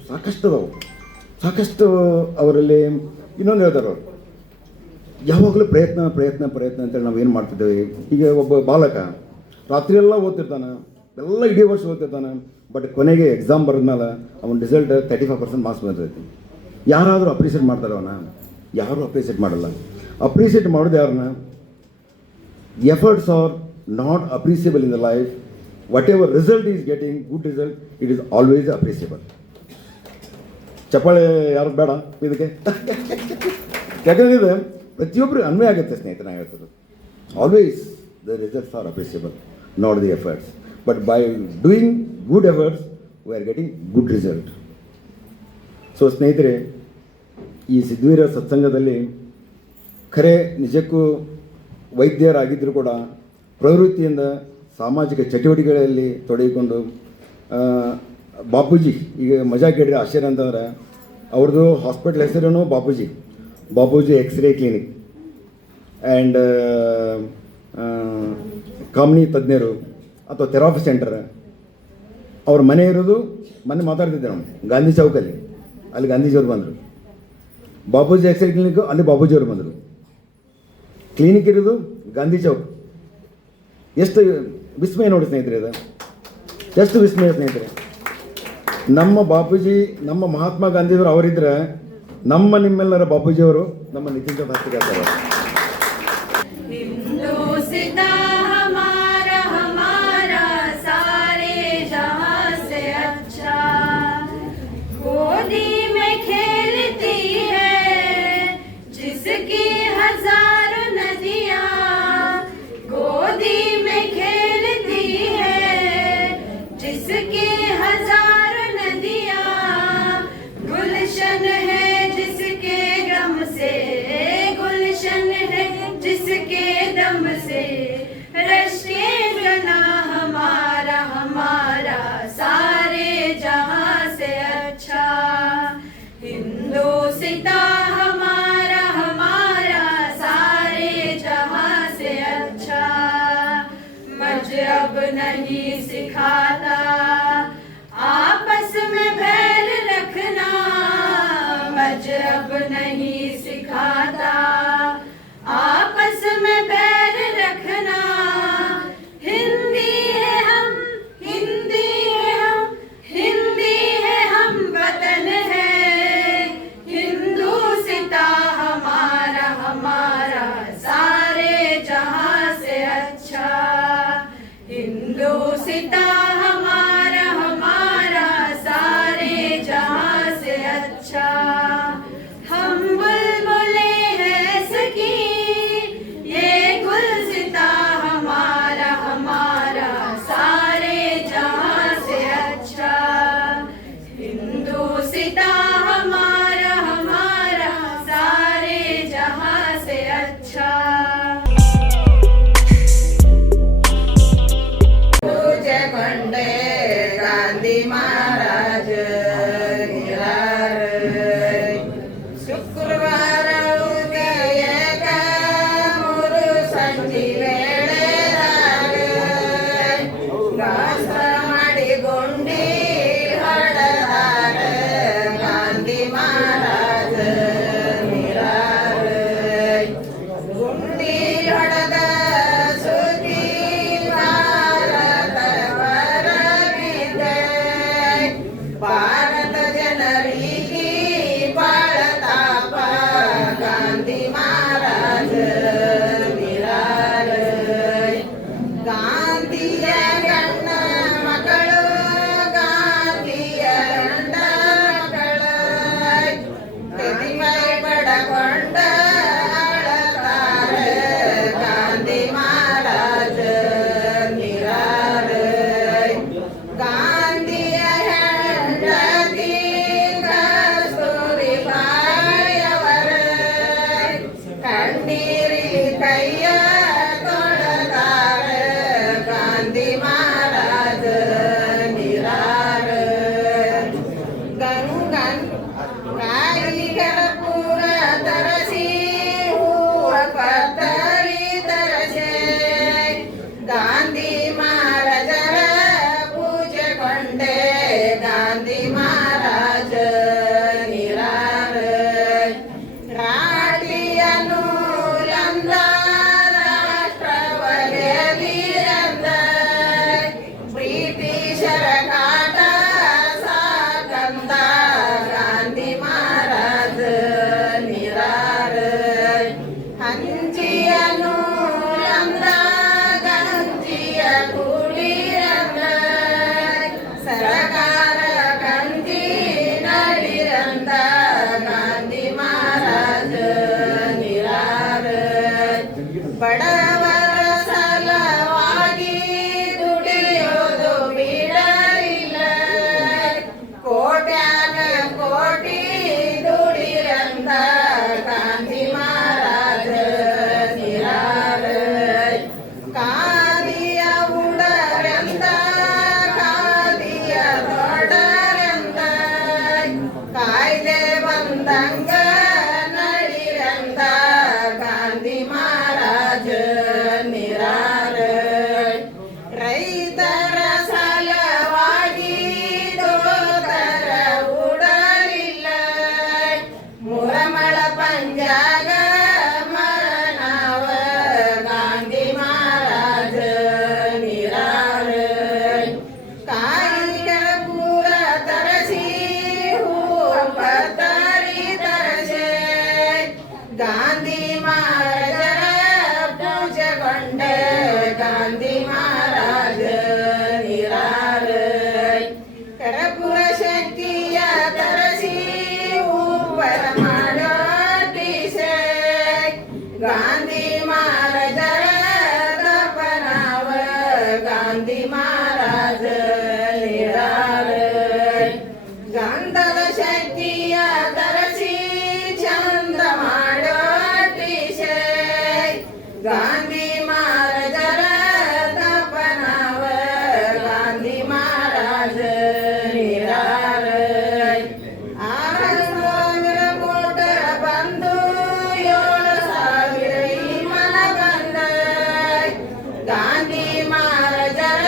ಸಾಕಷ್ಟು ಅವರಲ್ಲಿ ಇನ್ನೊಂದು ಹೇಳ್ತಾರೆ. ಅವರು ಯಾವಾಗಲೂ ಪ್ರಯತ್ನ ಅಂತೇಳಿ ನಾವು ಏನು ಮಾಡ್ತಿದ್ದೇವೆ. ಈಗ ಒಬ್ಬ ಬಾಲಕ ರಾತ್ರಿಯೆಲ್ಲ ಓದ್ತಿರ್ತಾನೆ, ಎಲ್ಲ ಇಡೀ ವರ್ಷ ಓದ್ತಿರ್ತಾನೆ, ಬಟ್ ಕೊನೆಗೆ ಎಕ್ಸಾಮ್ ಬರೆದ್ಮೇಲೆ ಅವನ ರಿಸಲ್ಟ್ 35% ಮಾರ್ಕ್ಸ್ ಬಂದಿರ್ತೈತಿ. ಯಾರಾದರೂ ಅಪ್ರಿಷಿಯೇಟ್ ಮಾಡ್ತಾರೆ ಅವನ? ಯಾರೂ ಅಪ್ರಿಷಿಯೇಟ್ ಮಾಡಲ್ಲ. ಅಪ್ರಿಷಿಯೇಟ್ ಮಾಡೋದು ಯಾರನ್ನ? Efforts R not appreciable in the life. What ever result is getting, good result, it is always appreciable. ಚಪ್ಪಾಳೆ ಯಾರು ಬೇಡ ಇದಕ್ಕೆ. ಯಾಕಂದರೆ ಇದು ಪ್ರತಿಯೊಬ್ಬರಿಗೆ ಅನ್ವಯ ಆಗುತ್ತೆ ಸ್ನೇಹಿತರೆ. ನಾನು ಹೇಳ್ತದ್ದು always the results are appreciable, not the efforts. But by doing good efforts we are getting good result. So ಸ್ನೇಹಿತರೆ, ಈ ಸಿದ್ಧವೀರ ಸತ್ಸಂಗದಲ್ಲಿ ಖರೆ ನಿಜಕ್ಕೂ ವೈದ್ಯರಾಗಿದ್ದರೂ ಕೂಡ ಪ್ರವೃತ್ತಿಯಿಂದ ಸಾಮಾಜಿಕ ಚಟುವಟಿಕೆಗಳಲ್ಲಿ ತೊಡಗಿಕೊಂಡು ಬಾಪೂಜಿ, ಈಗ ಮಜಾ ಕೇಳಿದ್ರೆ ಆಶ್ಚರ್ಯ ಅಂತಂದ್ರೆ ಅವ್ರದ್ದು ಹಾಸ್ಪಿಟ್ಲ್ ಹೆಸರೇನು ಬಾಪೂಜಿ ಎಕ್ಸ್ರೇ ಕ್ಲಿನಿಕ್ ಆ್ಯಂಡ್ ಕಾಮಿನಿ ತಜ್ಞರು ಅಥವಾ ಥೆರಪಿ ಸೆಂಟರ್. ಅವ್ರ ಮನೆ ಇರೋದು, ಮೊನ್ನೆ ಮಾತಾಡ್ತಿದ್ದೆ ನಾವು, ಗಾಂಧಿ ಚೌಕಲ್ಲಿ. ಅಲ್ಲಿ ಗಾಂಧೀಜಿಯವರು ಬಂದರು. ಬಾಪೂಜಿ ಎಕ್ಸ್ರೇ ಕ್ಲಿನಿಕ್, ಅಲ್ಲಿ ಬಾಪೂಜಿಯವರು ಬಂದರು. ಕ್ಲಿನಿಕ್ ಇರೋದು ಗಾಂಧಿ ಚೌಕ್. ಎಷ್ಟು ವಿಸ್ಮಯ ನೋಡಿ ಸ್ನೇಹಿತರೆ, ಇದು ಎಷ್ಟು ವಿಸ್ಮಯ ಸ್ನೇಹಿತರೆ. ನಮ್ಮ ಬಾಪೂಜಿ, ನಮ್ಮ ಮಹಾತ್ಮ ಗಾಂಧಿಯವರು ಅವರಿದ್ದರೆ ನಿಮ್ಮೆಲ್ಲರ ಬಾಪೂಜಿಯವರು ನಮ್ಮ ನಿತಿನ್ ಚಂದ್ರ अब नहीं सिखाता आपस में बैर रखना, मजहब नहीं सिखाता आपस में बैर रखना। हिंदी है हम, हिंदी है हम, हिंदी है हम, वतन है हिंदू सिता हमारा, हमारा सारे जहां से अच्छा। हिंदू सिता हमारा, हमारा सारे जहां से अच्छा। हम बुलबुले हैं सकी, ये गुलसिता हमारा, हमारा सारे जहां ಗುಂಡಿ ಹೊಡೆದ ಸುದ್ದಿ ಭಾರತ ಬರಲಿದೆ. ಭಾರತ ಜನರಿಗೆ ಬಾಳ ತಾಪ ಗಾಂಧಿ ಮಹಾರಾಜ ನಿರಾಳ. ಗಾಂಧಿಯ ಗಂಡ ಮಕ್ಕಳು ಗಾಂಧಿಯ ಗಂಡ ಮಕ್ಕಳು ಕದಿಮೈ ಬಡಕೊಂಡ ಅಳತಾರೆ ಗಾಂಧಿ ಮಹಾರಾಜ ನಿರಾಳ. ಗಾಂಧಿಯ ಹೆಂಡತಿ ಕಸ್ತೂರಿ ಬಾಯವರ ಕಣ್ಣೀರಿ ಕೈಯ ತೊಳೆದಾರೆ ಗಾಂಧಿ ಮಹಾರಾಜ ನಿರಾಳ. ಗಂಗನ್ ಕಾಯಿಗರ ಪೂರ ತರಸಿ ಹೂವ ಪತ್ತರಿ ತರಸೆ ಗಾಂಧಿ ಮಹಾರಾಜರ ಪೂಜೆ ಕೊಂಡೆ ಗಾಂಧಿ ಮಹಾರಾಜ ನಿರಾಳ. ರಾಟಿಯ ನೂರಂದ ರಾಷ್ಟ್ರವಲಿಯಂದ ಬ್ರಿಟಿಷರ ಕಾಟ ಸಾಕಂದ ಗಾಂಧಿ ಮಹಾರಾಜ ನಿರಾಳ. ಹಂಚಿಯ ನೂರಂದ ಗಂಜಿಯ ಕುಡಿರಂದ ಸರಕಾರ ಗಂಜಿ ನಡಿರಂದ ಗಾಂಧಿ ಮಹಾರಾಜ ನಿರಾಳ. ಬಡವರ ಸಲವಾಗಿ ದುಡಿಯೋದು ಬಿಡಲಿಲ್ಲ ಕೋಟ್ಯಾನ ಕೋಟಿ ದುಡಿರಂದ ಗಾಂಧಿ ಮಹಾರಾಜ ನಿರಾಳ. ಕಾದಿಯ ಉಡರಂದ ಕಾದಿಯ ದೊಡರಂದ ಕಾಯ್ದೆ ಬಂದಂಗ ನಡಿರಂದ ಗಾಂಧಿ ಮಹಾರಾಜ ನಿರಾಳ. ರೈತರ ಸಲವಾಗಿ ದೋತರ ಉಡಲಿಲ್ಲ ಮುರಮಳ ಪಂಜಾಗ ಮರಣವ ಗಾಂಧಿ ಮಹಾರಾಜ ನಿರಾಳ. ಕಾಯಿಗಳ ಪೂರ ತರಸಿ ಹೂವ ಪತ್ತರಿ ತರಸೆ ಗಾಂಧಿ ಮಹಾರಾಜರ ಪೂಜೆಗೊಂಡೆ ಗಾಂಧಿ ಮಹಾರಾಜ ನಿರಾಳ. ಕರಪುರ ಶಕ್ತಿಯ ತರಸಿ ಹೂವರ ಮಾಡೋ ಟಿಸೆ ಗಾಂಧಿ ಮಹಾರಾಜರ ದಪನವ ಗಾಂಧಿ ಮಹಾರಾಜ ನಿರಾಳ. ಗಂಧದ ಶಕ್ತಿಯ ತರಸಿ ಚಂದ ಮಾಡೋ ಟಿಸೆ ಗಾಂಧಿ ಮಹಾರಾಜರ ದಪನವ ಗಾಂಧಿ ಮಹಾರಾಜ ನಿರಾಳ. ಸಾವಿರ ಮೋಟರ ಬಂದು 7,000 ಈ ಮನ ಬಂದ ಗಾಂಧಿ ಮಹಾರಾಜರ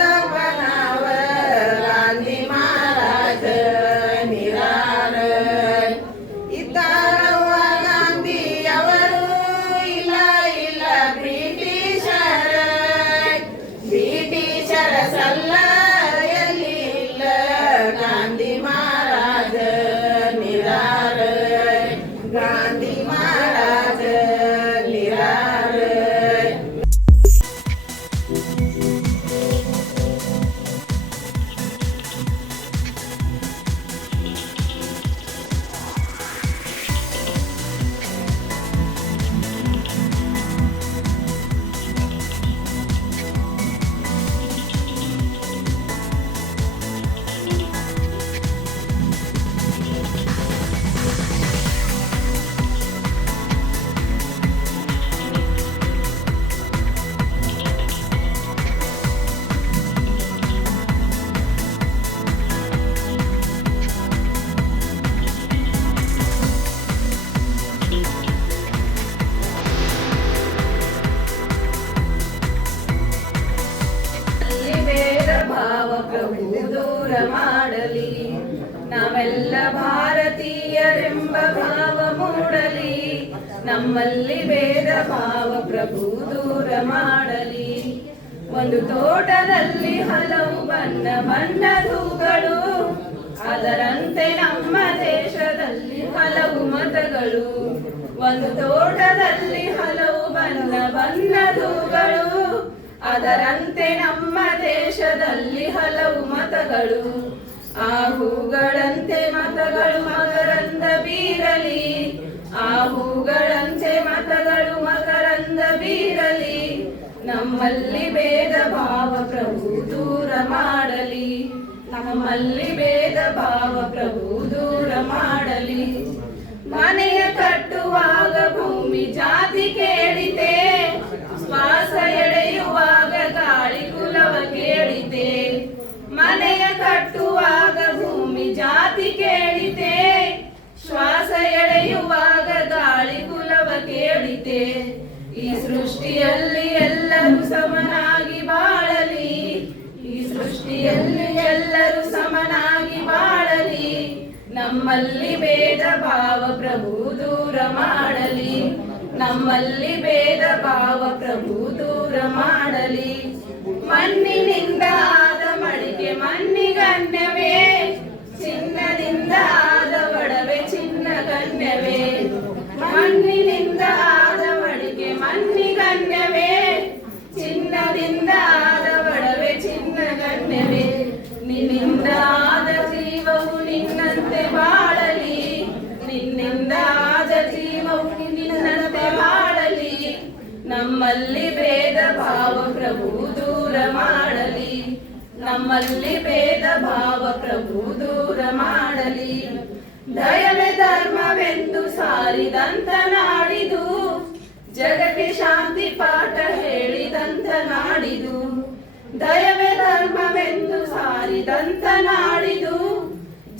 ದಪನವ ಗಾಂಧಿ ಮಹಾರಾಜ ನಿರಾಳ. ಇದ್ದಾರವ್ವ ಗಾಂಧಿಯವರು ಇಲ್ಲ ಇಲ್ಲ ಬ್ರಿಟಿಷರ ಬ್ರಿಟಿಷರ ಸಲ್ಲ ಎಲ್ಲಿ ಇಲ್ಲ ಗಾಂಧಿ ಮಹಾರಾಜ ನಿರಾಳ. ಗಾಂಧಿ ಮಹಾರಾಜ ನಿರಾಳ. ನಾವೆಲ್ಲ ಭಾರತೀಯರೆಂಬ ಭಾವ ಮೂಡಲಿ ನಮ್ಮಲ್ಲಿ ಭೇದ ಭಾವ ಪ್ರಭು ದೂರ ಮಾಡಲಿ. ಒಂದು ತೋಟದಲ್ಲಿ ಹಲವು ಬಣ್ಣ ಬಣ್ಣದ ಹೂಗಳು, ಅದರಂತೆ ನಮ್ಮ ದೇಶದಲ್ಲಿ ಹಲವು ಮತಗಳು. ಒಂದು ತೋಟದಲ್ಲಿ ಹಲವು ಬಣ್ಣ ಬಣ್ಣದ ಹೂಗಳು, ಅದರಂತೆ ನಮ್ಮ ದೇಶದಲ್ಲಿ ಹಲವು ಮತಗಳು. ಆ ಹೂಗಳಂತೆ ಮತಗಳು ಮಕರಂದ ಬೀರಲಿ, ಆ ಹೂಗಳಂತೆ ಮತಗಳು ಮಕರಂದ ಬೀರಲಿ. ನಮ್ಮಲ್ಲಿ ಭೇದ ಭಾವ ಪ್ರಭು ದೂರ ಮಾಡಲಿ, ನಮ್ಮಲ್ಲಿ ಭೇದ ಭಾವ ಪ್ರಭು ದೂರ ಮಾಡಲಿ. ಮನೆಯ ಕಟ್ಟುವಾಗ ಭೂಮಿ ಜಾತಿ ಕೇಳಿತೆ, ಶ್ವಾಸ ಎಳೆಯುವಾಗ ಗಾಳಿ ಕುಲವ ಕೇಳಿತೆ. ಮನೆಯ ಕಟ್ಟುವಾಗ ಭೂಮಿ ಜಾತಿ ಕೇಳಿತೆ, ಶ್ವಾಸ ಎಳೆಯುವಾಗ ಗಾಳಿ ಕುಲವ ಕೇಳಿತೆ. ಈ ಸೃಷ್ಟಿಯಲ್ಲಿ ಎಲ್ಲರೂ ಸಮನಾಗಿ ಬಾಳಲಿ, ಈ ಸೃಷ್ಟಿಯಲ್ಲಿ ಎಲ್ಲರೂ ಸಮನಾಗಿ ಬಾಳಲಿ. ನಮ್ಮಲ್ಲಿ ಭೇದ ಭಾವ ಪ್ರಭು ದೂರ ಮಾಡಲಿ, ನಮ್ಮಲ್ಲಿ ಭೇದ ಭಾವ ಪ್ರಭು ದೂರ ಮಾಡಲಿ. ಮಣ್ಣಿನಿಂದ ಆದ ಮಡಿಕೆ ಮಣ್ಣಿಗನ್ಯವೇ, ಚಿನ್ನದಿಂದ ಆದ ಒಡವೆ ಚಿನ್ನ ಗಣ್ಯವೇ. ಮಣ್ಣಿನಿಂದ ಆದ ಮಡಿಕೆ ಮಣ್ಣಿಗನ್ಯವೇ, ಚಿನ್ನದಿಂದ ಆದ ಒಡವೆ ಚಿನ್ನ ಗಣ್ಯವೇ. ನಿನ್ನಿಂದ ಆದ ಜೀವವು ನಿನ್ನಂತೆ ಬಾಳಲಿ, ನಿನ್ನಿಂದ ಆದ ಜೀವವು ನಿನ್ನಂತೆ ಬಾಳಲಿ. ನಮ್ಮಲ್ಲಿ ಭೇದ ಭಾವ ಪ್ರಭು ದೂರ ಮಾಡಲಿ, ನಮ್ಮಲ್ಲಿ ಭೇದ ಭಾವ ಪ್ರಭು ದೂರ ಮಾಡಲಿ. ದಯವೇ ಧರ್ಮವೆಂದು ಸಾರಿದಂತ ನಾಡಿದು, ಜಗಕ್ಕೆ ಶಾಂತಿ ಪಾಠ ಹೇಳಿದಂತ ನಾಡಿದು. ದಯವೇ ಧರ್ಮವೆಂದು ಸಾರಿದಂತ ನಾಡಿದು,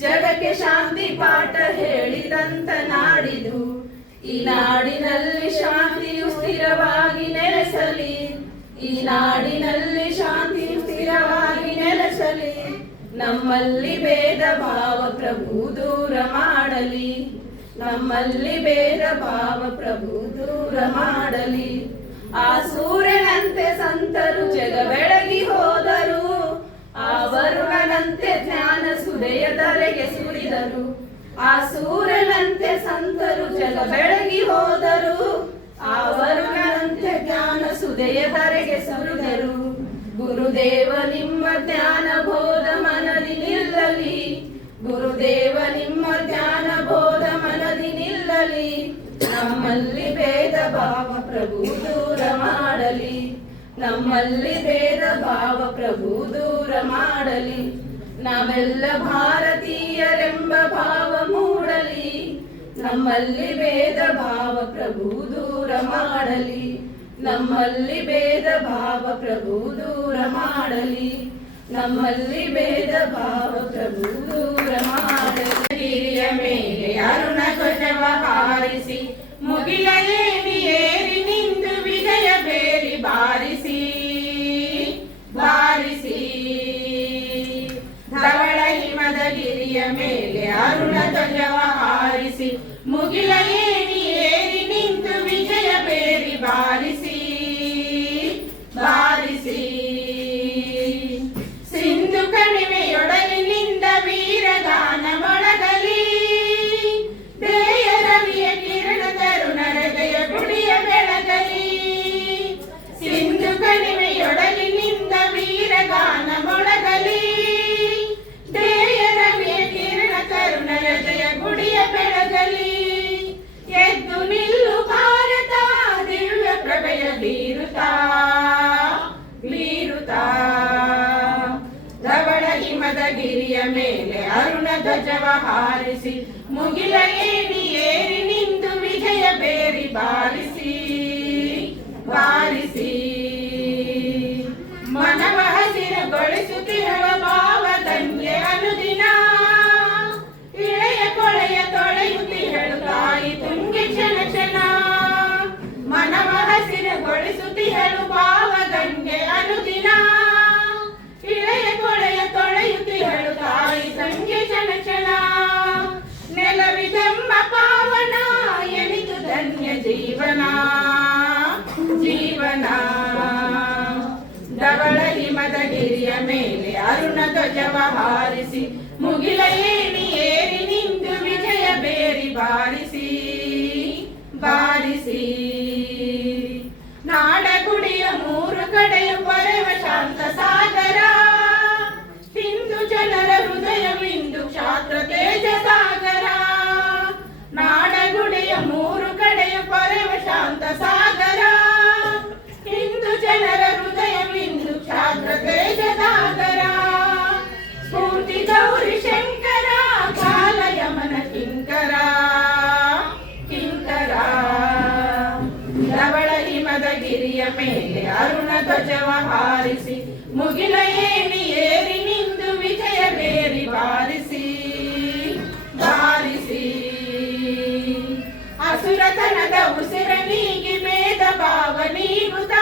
ಜಗಕ್ಕೆ ಶಾಂತಿ ಪಾಠ ಹೇಳಿದಂತ ನಾಡಿದು. ಈ ನಾಡಿನಲ್ಲಿ ಶಾಂತಿಯು ಸ್ಥಿರವಾಗಿ ನೆಲೆಸಲಿ, ಈ ನಾಡಿನಲ್ಲಿ ಶಾಂತಿಯು ಸ್ಥಿರವಾಗಿ ನೆಲೆಸಲಿ. ನಮ್ಮಲ್ಲಿ ಭೇದ ಭಾವ ಪ್ರಭು ದೂರ ಮಾಡಲಿ, ನಮ್ಮಲ್ಲಿ ಭೇದ ಭಾವ ಪ್ರಭು ದೂರ ಮಾಡಲಿ. ಆ ಸೂರ್ಯನಂತೆ ಸಂತರು ಜಗ ಬೆಳಗಿ ಹೋದರು, ಆ ವರುಣನಂತೆ ಜ್ಞಾನ ಸುರೆಯ ಧರೆಗೆ ಸುರಿದರು. ಆ ಸೂರ್ಯನಂತೆ ಸಂತರು ಜಗ ಬೆಳಗಿ ಹೋದರು, ಆ ವರುಣನಂತೆ ಜ್ಞಾನ ಸುದೆಯ ಧರೆಗೆ ಸುರಿದರು. ಗುರುದೇವ ನಿಮ್ಮ ಜ್ಞಾನ ಬೋಧ ಮನದಿ ನಿಲ್ಲಲಿ, ಗುರುದೇವ ನಿಮ್ಮ ಜ್ಞಾನ ಬೋಧ ಮನದಿ ನಿಲ್ಲಲಿ. ನಮ್ಮಲ್ಲಿ ಭೇದ ಭಾವ ಪ್ರಭು ದೂರ ಮಾಡಲಿ, ನಮ್ಮಲ್ಲಿ ಭೇದ ಭಾವ ಪ್ರಭು ದೂರ ಮಾಡಲಿ. ನಾವೆಲ್ಲ ಭಾರತೀಯರೆಂಬ ಭಾವ ಮೂಡಲಿ, ನಮ್ಮಲ್ಲಿ ಭೇದ ಭಾವ ಪ್ರಭು ದೂರ ಮಾಡಲಿ, ನಮ್ಮಲ್ಲಿ ಭೇದ ಭಾವ ಪ್ರಭು ದೂರ ಮಾಡಲಿ, ನಮ್ಮಲ್ಲಿ ಭೇದ ಭಾವ ಪ್ರಭು ದೂರ ಮಾಡಲಿ. ಹಿರಿಯ ಮೇಲೆ ಅರುಣ ಧ್ವಜವ ಹಾರಿಸಿ, ಮುಗಿಲ ಏರಿ ಏರಿ ನಿಂದು ವಿಜಯ ಬೇರಿ ಬಾರಿಸಿ ಬಾರಿಸಿ. ಧವಳ ಹಿಮದ ಗಿರಿಯ ಮೇಲೆ ಅರುಣ ಧ್ವಜವ ಹಾರಿಸಿ, ಮುಗಿಲ ಏರಿ ಏರಿ ನಿಂತು ವಿಜಯ ಬೇರಿ ಬಾರಿಸಿ ಬಾರಿಸಿ. ಸಿಂಧು ಕಣಿವೆಯೊಡಲಿನಿಂದ ವೀರಗಾನ ಮೊಳಗಲಿ, ದೇಯ ರವಿಯ ಕಿರಣ ತರುಣ ಹೃದಯ ಗುಡಿಯ ಬೆಳಗಲಿ. ಸಿಂಧು ಕಣಿವೆಯೊಡಲಿನಿಂದ ವೀರಗಾನ ಮೊಳಗಲಿ, ದೇಯ ರವಿಯ ಕಿರಣ ತರುಣ ಹೃದಯ ಗುಡಿಯ ಬೆಳಗಲಿ. ಎದ್ದು ನಿಲ್ಲು ಭಾರತ ದಿವ್ಯ ಪ್ರಭೆಯ ಬೀರುತ್ತಾ ಬೀರುತ್ತಾ. ಧವಳ ಹಿಮದ ಗಿರಿಯ ಮೇಲೆ ಅರುಣ ಧ್ವಜವ ಹಾರಿಸಿ, ಮುಗಿಲ ಏರಿ ಏರಿ ನಿಂದು ವಿಜಯ ಬೇರಿ ಬಾರಿಸಿ ಬಾರಿಸಿ. ಮನವ ಹಸಿರುಗೊಳಿಸುತ್ತಿರುವ ಭಾವಗಂಗೆ ಅನುದಿನ, ಇಳೆಯ ಕೊಳೆಯ ತೊಳೆಯುತ್ತಿಹಳು ತಾಯಿ ತುಂಗೆ ಕ್ಷಣ ಕ್ಷಣ. ಮನವ ಹಸಿರುಗೊಳಿಸುತ್ತಿಹಳು ಭಾವಗಂಗೆ ಅನುದಿನ, ಇಳೆಯ ಕೊಳೆಯ ತೊಳೆಯುತ್ತಿಹಳು ತಾಯಿ ತುಂಗೆ ಕ್ಷಣ ಕ್ಷಣ. ನೆಲವಿದೆಮ್ಮ ಪಾವನ ಎನಿತು ಧನ್ಯ ಜೀವ ಜೀವನ ಜೀವನ. ಧವಳ ಹಿಮದ ಗಿರಿಯ ಮೇಲೆ ಅರುಣ ಧ್ವಜವ ಹಾರಿಸಿ ಮುಗಿಲ ಏಣಿ ಏರಿ ನಿಂತು ವಿಜಯ ಬೇರಿ ಬಾರಿಸಿ ಬಾರಿಸಿ. ನಾಡಗುಡಿಯ ಮೂರು ಕಡೆಯ ಪರವ ಶಾಂತ ಸಾಗರ, ಹಿಂದೂ ಜನರ ಹೃದಯವಿಂದು ಕ್ಷಾತ್ರ ತೇಜ ಸಾಗರ. ನಾಡಗುಡಿಯ ಮೂರು ಕಡೆಯ ಪರವ ಶಾಂತ ಸಾಗರ, ಹಿಂದೂ ಜನರ ಹೃದಯವಿಂದು ಕ್ಷಾತ್ರ ತೇಜ ಸಾಗರ. ಸ್ಫೂರ್ತಿ ಗೌರಿ ಶಂಕರ ಕಾಲ ಯಮನ ಕಿಂಕರ ಕಿಂಕರ. ಧವಳ ಹಿಮದ ಗಿರಿಯ ಮೇಲೆ ಅರುಣ ಧ್ವಜವ ಹಾರಿಸಿ ಮುಗಿಲ ಏಣಿ ಏರಿ ನಿಂತು ವಿಜಯ ಬೇರಿ ಬಾರಿಸಿ ಬಾರಿಸಿ. ಅಸುರತನದ ಉಸಿರ ನೀಗಿ ಭೇದ ಭಾವ ನೀಗುತ್ತ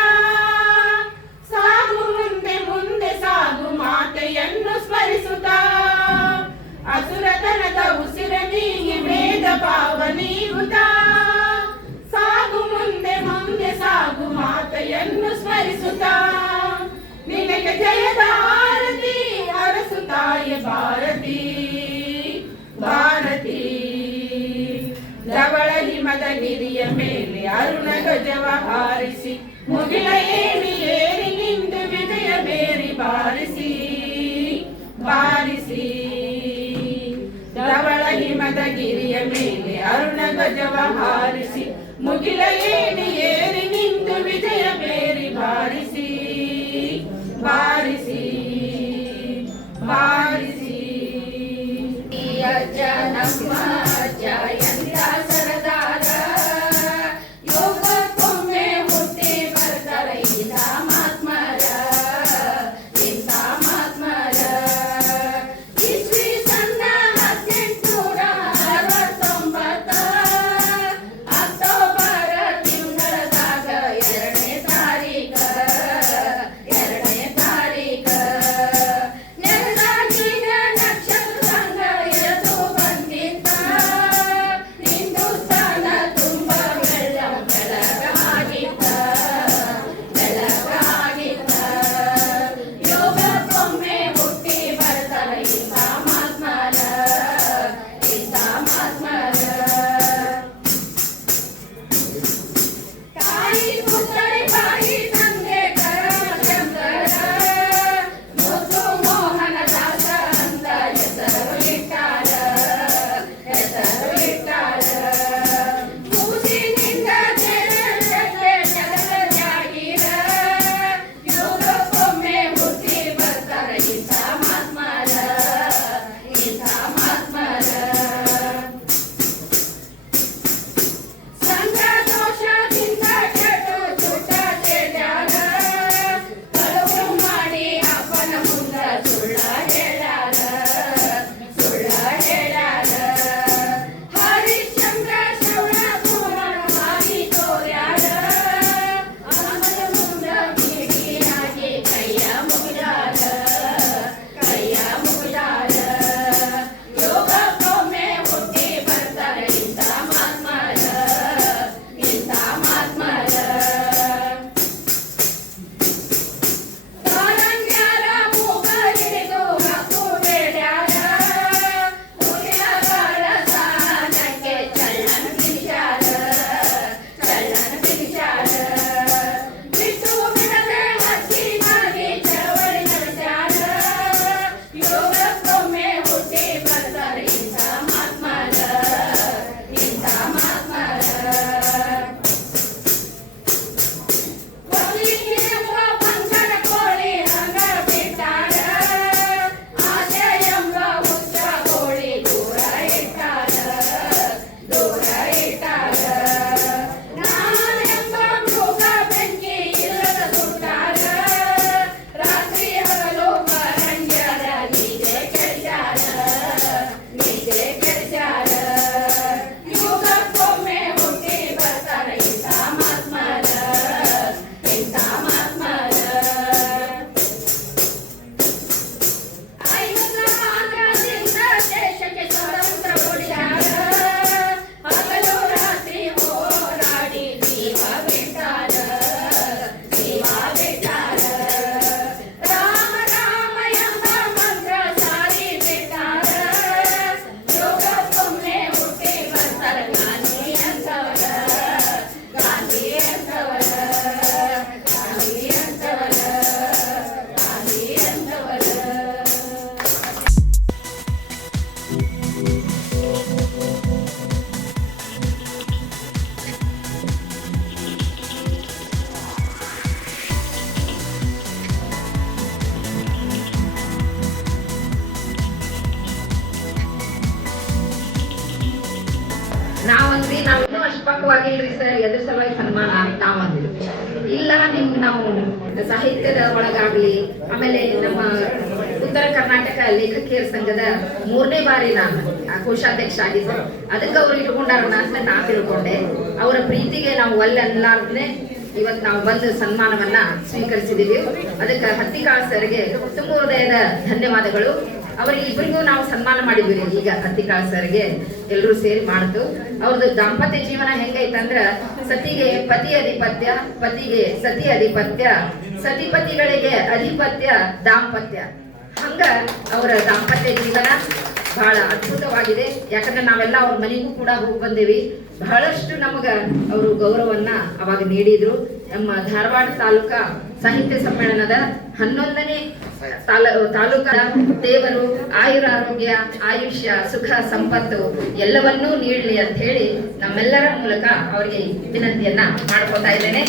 ಸಾಗು ಮುಂದೆ ಮುಂದೆ ಸಾಗು ಮಾತೆಯನ್ನು ಸ್ಮರಿಸುತ್ತ. ಅಸುರತನದ ಉಸಿರ ನೀಗಿ ಭೇದ ಭಾವ ನೀಗುತ್ತ ಸಾಗು ಮುಂದೆ ಮುಂದೆ ಸಾಗು ಮಾತೆಯನ್ನು ಸ್ಮರಿಸುತ್ತ. ನಿನಗೆ ಜಯದ ಆರತಿ ಅರಸು ತಾಯಿ ಭಾರತಿ ಭಾರತಿ. ಧವಳ ಹಿಮದ ಗಿರಿಯ ಮೇಲೆ ಅರುಣ ಧ್ವಜವ ಹಾರಿಸಿ ಮುಗಿಲ ಏಣಿ ಏರಿ ನಿಂತು ವಿಜಯ ಬೇರಿ ಬಾರಿಸಿ ಬಾರಿಸಿ. ಧವಳ ಹಿಮದ ಗಿರಿಯ ಮೇಲೆ ಅರುಣ ಧ್ವಜವ ಹಾರಿಸಿ ಮುಗಿಲ ಏಣಿ ಏರಿ ನಿಂತು ವಿಜಯ ಬೇರಿ ಬಾರಿಸಿ ಬಾರಿಸಿ ಬಾರಿಸಿ. ಅಜ್ಜ ನಮ್ಮ ಅಜ್ಜ ಎಂತ ಸರದಾರ, ಯೋಗಕ್ಕೊಮ್ಮೆ ಹುಟ್ಟಿ ಬರ್ತಾರ ಇಂಥ ಮಹಾತ್ಮರ ಇಂಥ ಮಹಾತ್ಮರ. ಇಸ್ವಿ ಸಣ್ಣ 1869 ಅಕ್ಟೋಬರ್ ತಿಂಗಳದಾಗ ಪೂರ್ವಕವಾಗಿಲ್ರಿ ಸರ್, ಎದ್ರ ಸಲುವಾಗಿ ಸನ್ಮಾನ ತಾವಂದ್ರು. ಇಲ್ಲ ನಿಮ್ಗೆ ನಾವು ಸಾಹಿತ್ಯದ ಒಳಗಾಗ್ಲಿ, ಆಮೇಲೆ ನಮ್ಮ ಉತ್ತರ ಕರ್ನಾಟಕ ಲೇಖಕಿಯರ ಸಂಘದ 3ನೇ ಬಾರಿ ನಾನು ಕೋಶಾಧ್ಯಕ್ಷ ಆಗಿದ್ದೆ, ಅದಕ್ಕೆ ಅವ್ರು ಇಟ್ಕೊಂಡಾರ ಅಂತ ನಾ ತಿಳ್ಕೊಂಡೆ. ಅವರ ಪ್ರೀತಿಗೆ ನಾವು ಒಲ್ಲೆ ಅನ್ಲಾರ್ದೇ ಇವತ್ತು ನಾವು ಬಂದು ಸನ್ಮಾನವನ್ನ ಸ್ವೀಕರಿಸಿದೀವಿ. ಅದಕ್ಕೆ ಹತ್ತಿಕಾಳ್ ಸರ್ಗೆ ತುಂಬ ಹೃದಯದ ಧನ್ಯವಾದಗಳು. ಅವರಿಗೆ ಇಬ್ಬರಿಗೂ ನಾವು ಸನ್ಮಾನ ಮಾಡಿದ್ವಿ. ಈಗ ಹತ್ತಿಕಾಳ್ ಸರ್ಗೆ ಎಲ್ಲರೂ ಸೇರಿ ಮಾಡ್ತು. ಅವ್ರದ್ದು ದಾಂಪತ್ಯ ಜೀವನ ಹೆಂಗೈತಂದ್ರ ಸತಿಗೆ ಪತಿ ಅಧಿಪತ್ಯ, ಪತಿಗೆ ಸತಿ ಅಧಿಪತ್ಯ, ಸತಿಪತಿಗಳಿಗೆ ಅಧಿಪತ್ಯ ದಾಂಪತ್ಯ. ಹಂಗ ಅವರ ದಾಂಪತ್ಯ ಜೀವನ ಬಹಳ ಅದ್ಭುತವಾಗಿದೆ. ಯಾಕಂದ್ರೆ ನಾವೆಲ್ಲ ಅವ್ರ ಮನೆಗೂ ಕೂಡ ಹೋಗಿ ಬಂದೇವಿ. ಬಹಳಷ್ಟು ನಮಗ ಅವರು ಗೌರವನ್ನ ಅವಾಗ ನೀಡಿದ್ರು. ನಮ್ಮ ಧಾರವಾಡ ತಾಲೂಕಾ ಸಾಹಿತ್ಯ ಸಮ್ಮೇಳನದ 11ನೇ ತಾಲೂಕಾ ದೇವರು ಆಯುರಾರೋಗ್ಯ, ಆಯುಷ್ಯ, ಸುಖ, ಸಂಪತ್ತು ಎಲ್ಲವನ್ನೂ ನೀಡಲಿ ಅಂತ ಹೇಳಿ ನಮ್ಮೆಲ್ಲರ ಮೂಲಕ ಅವರಿಗೆ ವಿನಂತಿಯನ್ನ ಮಾಡ್ಕೊತಾ ಇದ್ದೇನೆ.